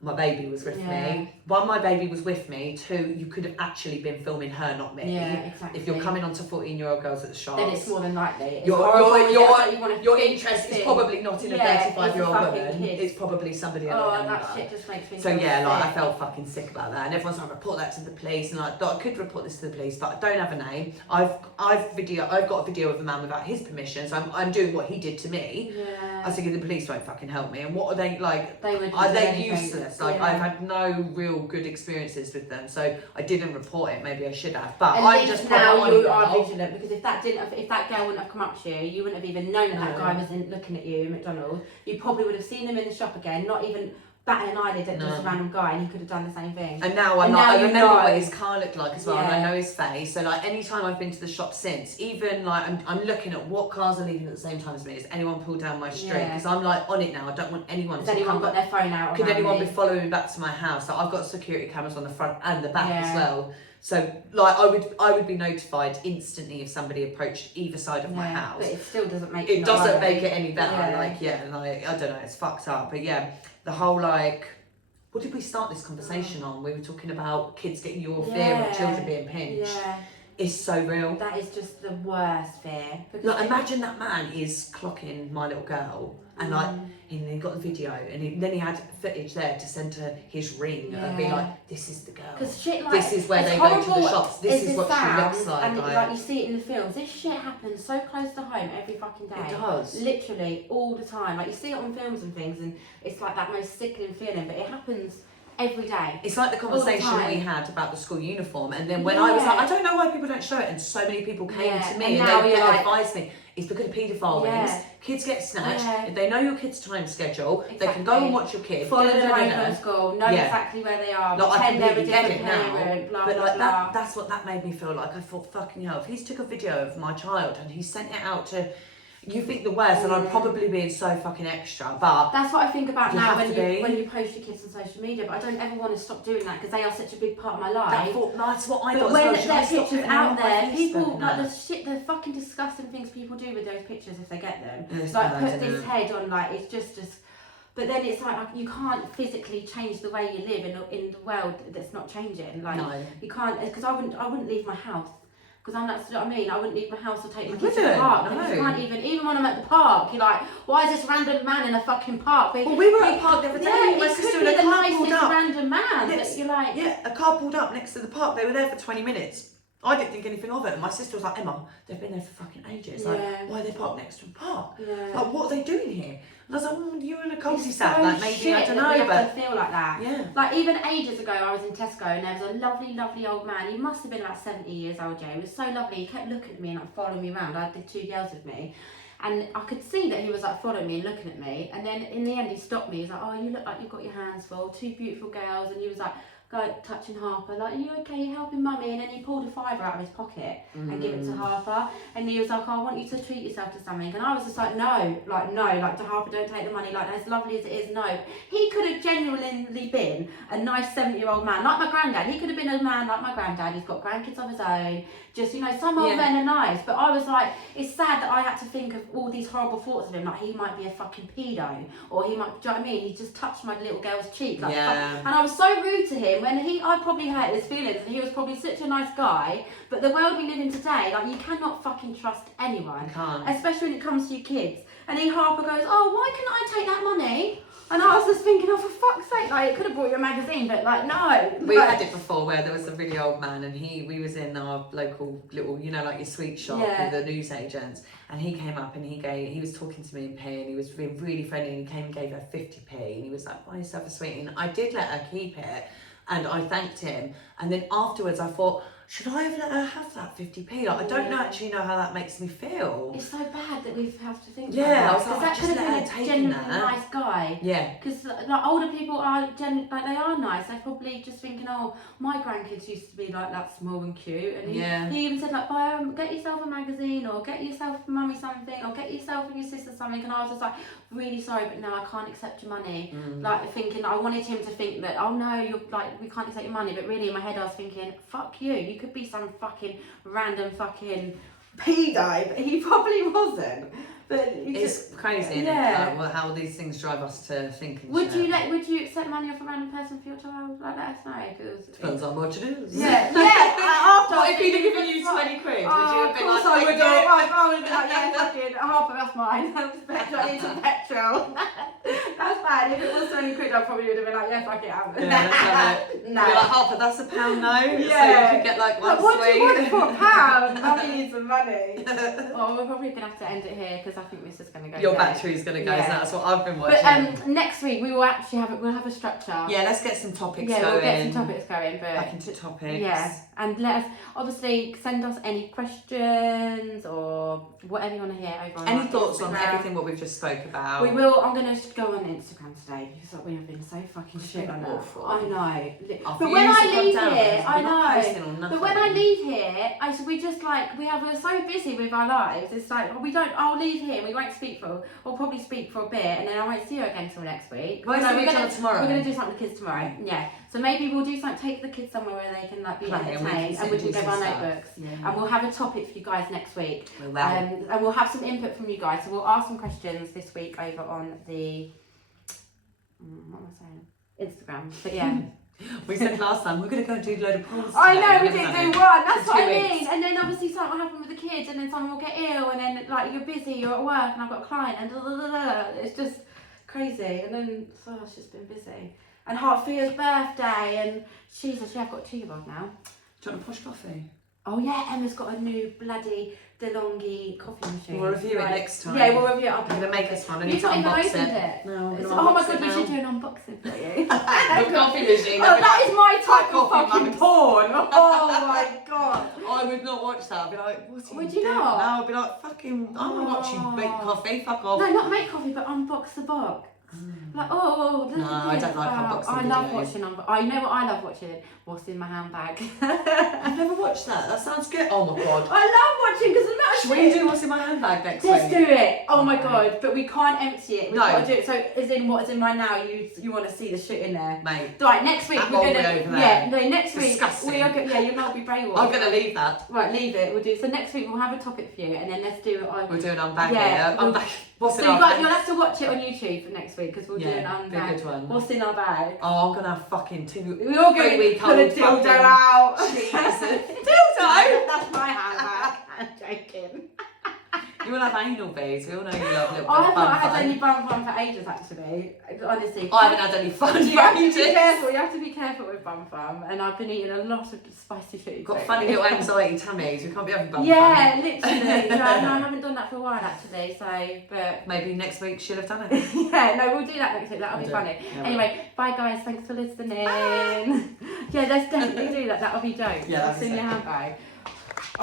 my baby was with me. One, my baby was with me. Two, you could have actually been filming her, not me. Yeah, exactly. If you're coming onto 14-year-old girls at the shops, then it's more than likely. Your interest is probably not in a 35-year-old woman. Kid. It's probably somebody else. Oh, that shit just makes me. So yeah, like I felt fucking sick about that, and everyone's like, report that to the police, and like I could report this to the police, but I don't have a name. I've got a video of a man without his permission, so I'm doing what he did to me. Yeah. I was thinking the police won't fucking help me, and what are they like? Are they useless? Like I've had no real good experiences with them, so I didn't report it. Maybe I should have, but I'm just now you are vigilant, because if that girl wouldn't have come up to you, you wouldn't have even known that guy wasn't looking at you at McDonald's. You probably would have seen him in the shop again, not even batting an eyelid at just a random guy, and he could have done the same thing. And now I remember what his car looked like as well, and I know his face. So like anytime I've been to the shop since, even like I'm looking at what cars are leaving at the same time as me. Has anyone pulled down my street? Because I'm like on it now. I don't want anyone Has anyone got their phone out? Could anyone be following me back to my house? Like, I've got security cameras on the front and the back as well. So like I would be notified instantly if somebody approached either side of my house. But it still doesn't make it doesn't make it any better. Like I don't know, it's fucked up. But yeah, the whole like, what did we start this conversation on? We were talking about kids getting your fear of children being pinched. Yeah. It's so real. That is just the worst fear. Look, imagine that man is clocking my little girl, and like, and he got the video, and then he had footage there to send to his ring and be like, "This is the girl. Because shit like this is where they go to the shops. This is what she looks like." And like you see it in the films. This shit happens so close to home every fucking day. It does. Literally all the time. Like you see it on films and things, and it's like that most sickening feeling. But it happens every day. It's like the conversation we had about the school uniform, and then when I was like, I don't know why people don't show it, and so many people came to me and they advised me, it's because of paedophile rings. Kids get snatched. If they know your kid's time schedule, they can go and watch your kid. Follow them home from school, know exactly where they are. Like, I completely get it now, blah, but blah, like blah. that's what that made me feel like. I thought, fucking hell, if he's took a video of my child and he sent it out to, you think the worst, and I'm probably being so fucking extra, but that's what I think about now when you post your kids on social media. But I don't ever want to stop doing that because they are such a big part of my life. That's what I thought. But when their pictures out there, people like the fucking disgusting things people do with those pictures if they get them. It's like put this head on, like it's just. But then it's like you can't physically change the way you live in the world that's not changing. Like you can't, because I wouldn't leave my house. Because I'm not, you know what I mean? I wouldn't leave my house or take my kids to the park. No. You can't even when I'm at the park, you're like, why is this random man in a fucking park? Well, we were at a park the other day. My sister and a car pulled up. Random man. You're like, a car pulled up next to the park. They were there for 20 minutes. I didn't think anything of it. And my sister was like, Emma, they've been there for fucking ages. Like, why are they parked next to a park? Like, what are they doing here? And I was like, you're in a cul-de-sac. Like, maybe, I don't know, but I feel like that. Yeah. Like, even ages ago, I was in Tesco and there was a lovely, lovely old man. He must have been about 70 years old, He was so lovely. He kept looking at me and like following me around. I had the two girls with me. And I could see that he was like following me and looking at me. And then in the end, he stopped me. He's like, oh, you look like you've got your hands full. Two beautiful girls. And he was like, touching Harper, like, are you okay? You're helping mummy? And then he pulled a £5 out of his pocket and gave it to Harper. And he was like, oh, I want you to treat yourself to something. And I was just like, no, to Harper, don't take the money. Like, as lovely as it is, no. He could have genuinely been a nice 70-year-old man, like my granddad. He could have been a man like my granddad. He's got grandkids of his own. Just, some old men are nice. But I was like, it's sad that I had to think of all these horrible thoughts of him. Like, he might be a fucking pedo. Or he might, do you know what I mean? He just touched my little girl's cheek. Like, and I was so rude to him when I probably hurt his feelings, and he was probably such a nice guy. But the world we live in today, like, you cannot fucking trust anyone. You can't. Especially when it comes to your kids. And then Harper goes, oh, why can't I take that money? And I was just thinking, oh, for fuck's sake, like, it could have brought you a magazine, but like, no. We had it before where there was a really old man, and we was in our local little, like your sweet shop with the newsagents, and he came up and he was talking to me in P, and he was being really friendly, and he came and gave her 50p, and he was like, buy yourself a sweetie. And I did let her keep it, and I thanked him. And then afterwards I thought, should I have let her have that 50p? Like, I don't actually know how that makes me feel. It's so bad that we have to think Yeah, about that. I was like, that just could have let been her a take genuinely that. nice guy. Yeah. Because like older people are like they are nice. They're probably just thinking, oh, my grandkids used to be like that small and cute. And he even said like, get yourself a magazine, or get yourself mummy something, or get yourself and your sister something. And I was just like, really sorry, but no, I can't accept your money. Like thinking, I wanted him to think that, oh no, you're like, we can't accept your money. But really in my head I was thinking, fuck you. You could be some fucking random fucking pedo, but he probably wasn't. But it's crazy, isn't it? Like, how these things drive us to think. Would you accept money off a random person for your child? Like, let us know. Cause depends on what it is. Yeah. After what if he'd have given you 20 quid? Would you have been like, I would have been like, yeah, fucking half of that's mine. Petrol, I need some petrol. That's bad. If it was 20 quid, I probably would have been like, yeah, fuck it, have it. Yeah, that's it. No. You're like, half of that's a £1 note. Yeah. So you could get like one what sweet. do you want for £1? Mummy needs some money. Well, we're probably gonna have to end it here because I think this is gonna go. Your battery's gonna go. So that's what I've been watching. But next week we will actually we'll have a structure. Yeah, let's get some topics going. Yeah, we'll get some topics going. But back into topics. Yeah, and let us obviously send us any questions or whatever you want to hear over on any thoughts Instagram. on everything what we've just spoke about. We will. I'm gonna go on Instagram today because we have been so fucking shit on that. I know. But when I leave here, I know. But when I leave here, we just like we're so busy with our lives. It's like we don't. I'll leave here. We won't speak we'll probably speak for a bit, and then I won't see you again till next week. We're gonna tomorrow. We're gonna do something with the kids tomorrow. Yeah. So maybe we'll do something. Take the kids somewhere where they can like be entertained, and we can give our notebooks. Yeah. And we'll have a topic for you guys next week. And we'll have some input from you guys. So we'll ask some questions this week over on the what am I saying? Instagram. But yeah. We said last time we're going to go and do a load of polls. I know, we didn't do one. That's what I mean. And then obviously something will happen with the kids, and then someone will get ill, and then like you're busy, you're at work, and I've got a client, and it's just crazy. And then it's just been busy. And Hartfia's birthday, and Jesus, I've got a 2-year-old now. Do you want a posh coffee? Oh yeah, Emma's got a new bloody DeLonghi coffee machine. We'll review it next time. Yeah, we'll review it. I'm going to make us one. I need You've to not even unbox opened it. it. No, oh my god, we should do an unboxing for you. A coffee machine. Oh, that is my type of coffee fucking mugs. porn. Oh my god. I would not watch that. I'd be like, what's he Would you doing? not? No, I'd be like, fucking, I want to watch you make coffee. Fuck off. No, not make coffee, but unbox the box. Like, look no, at this. I don't like unboxing I love videos. watching I know what I love watching. What's in my handbag? I've never watched that. That sounds good. Oh my god. I love watching because I'm not. Should we do what's in my handbag next week? Let's do it. Oh my god, but we can't empty it. We've No. got to do it. So, as in what is in mine now? You want to see the shit in there, Mate. Right, next week That we're gonna. over there. Yeah, no, next week Disgusting. we are. Yeah, you'll not be brainwashed. I'm gonna leave that. Right, leave it. We'll do. So next week we'll have a topic for you, and then let's do it. We'll do an unbag. Yeah, we'll- What's So in our bag? you'll have to watch it on YouTube for next week because we'll do an be a unbag. good one. What's in our bag? Oh, I'm gonna have fucking 2 We're all going to 3-week put a old dildo fucking out. Jesus. Dildo? That's my handbag. I'm joking. You will have anal beads. We all know you love a little bit I of have fun not had fun. any bum fun for ages actually. Honestly. I haven't had any fun You have to be for ages. careful. You have to be careful with bum fum, and I've been eating a lot of spicy food. Got funny little anxiety tummies. We can't be having bum Yeah, fun. literally. No, I haven't done that for a while actually. So, but Maybe next week she'll have done it. yeah, no, we'll do that next week. That'll be do funny. it. Yeah, Anyway, bye guys. Thanks for listening. Yeah, let's definitely do that. That'll be dope. Yeah, What's in your handbag?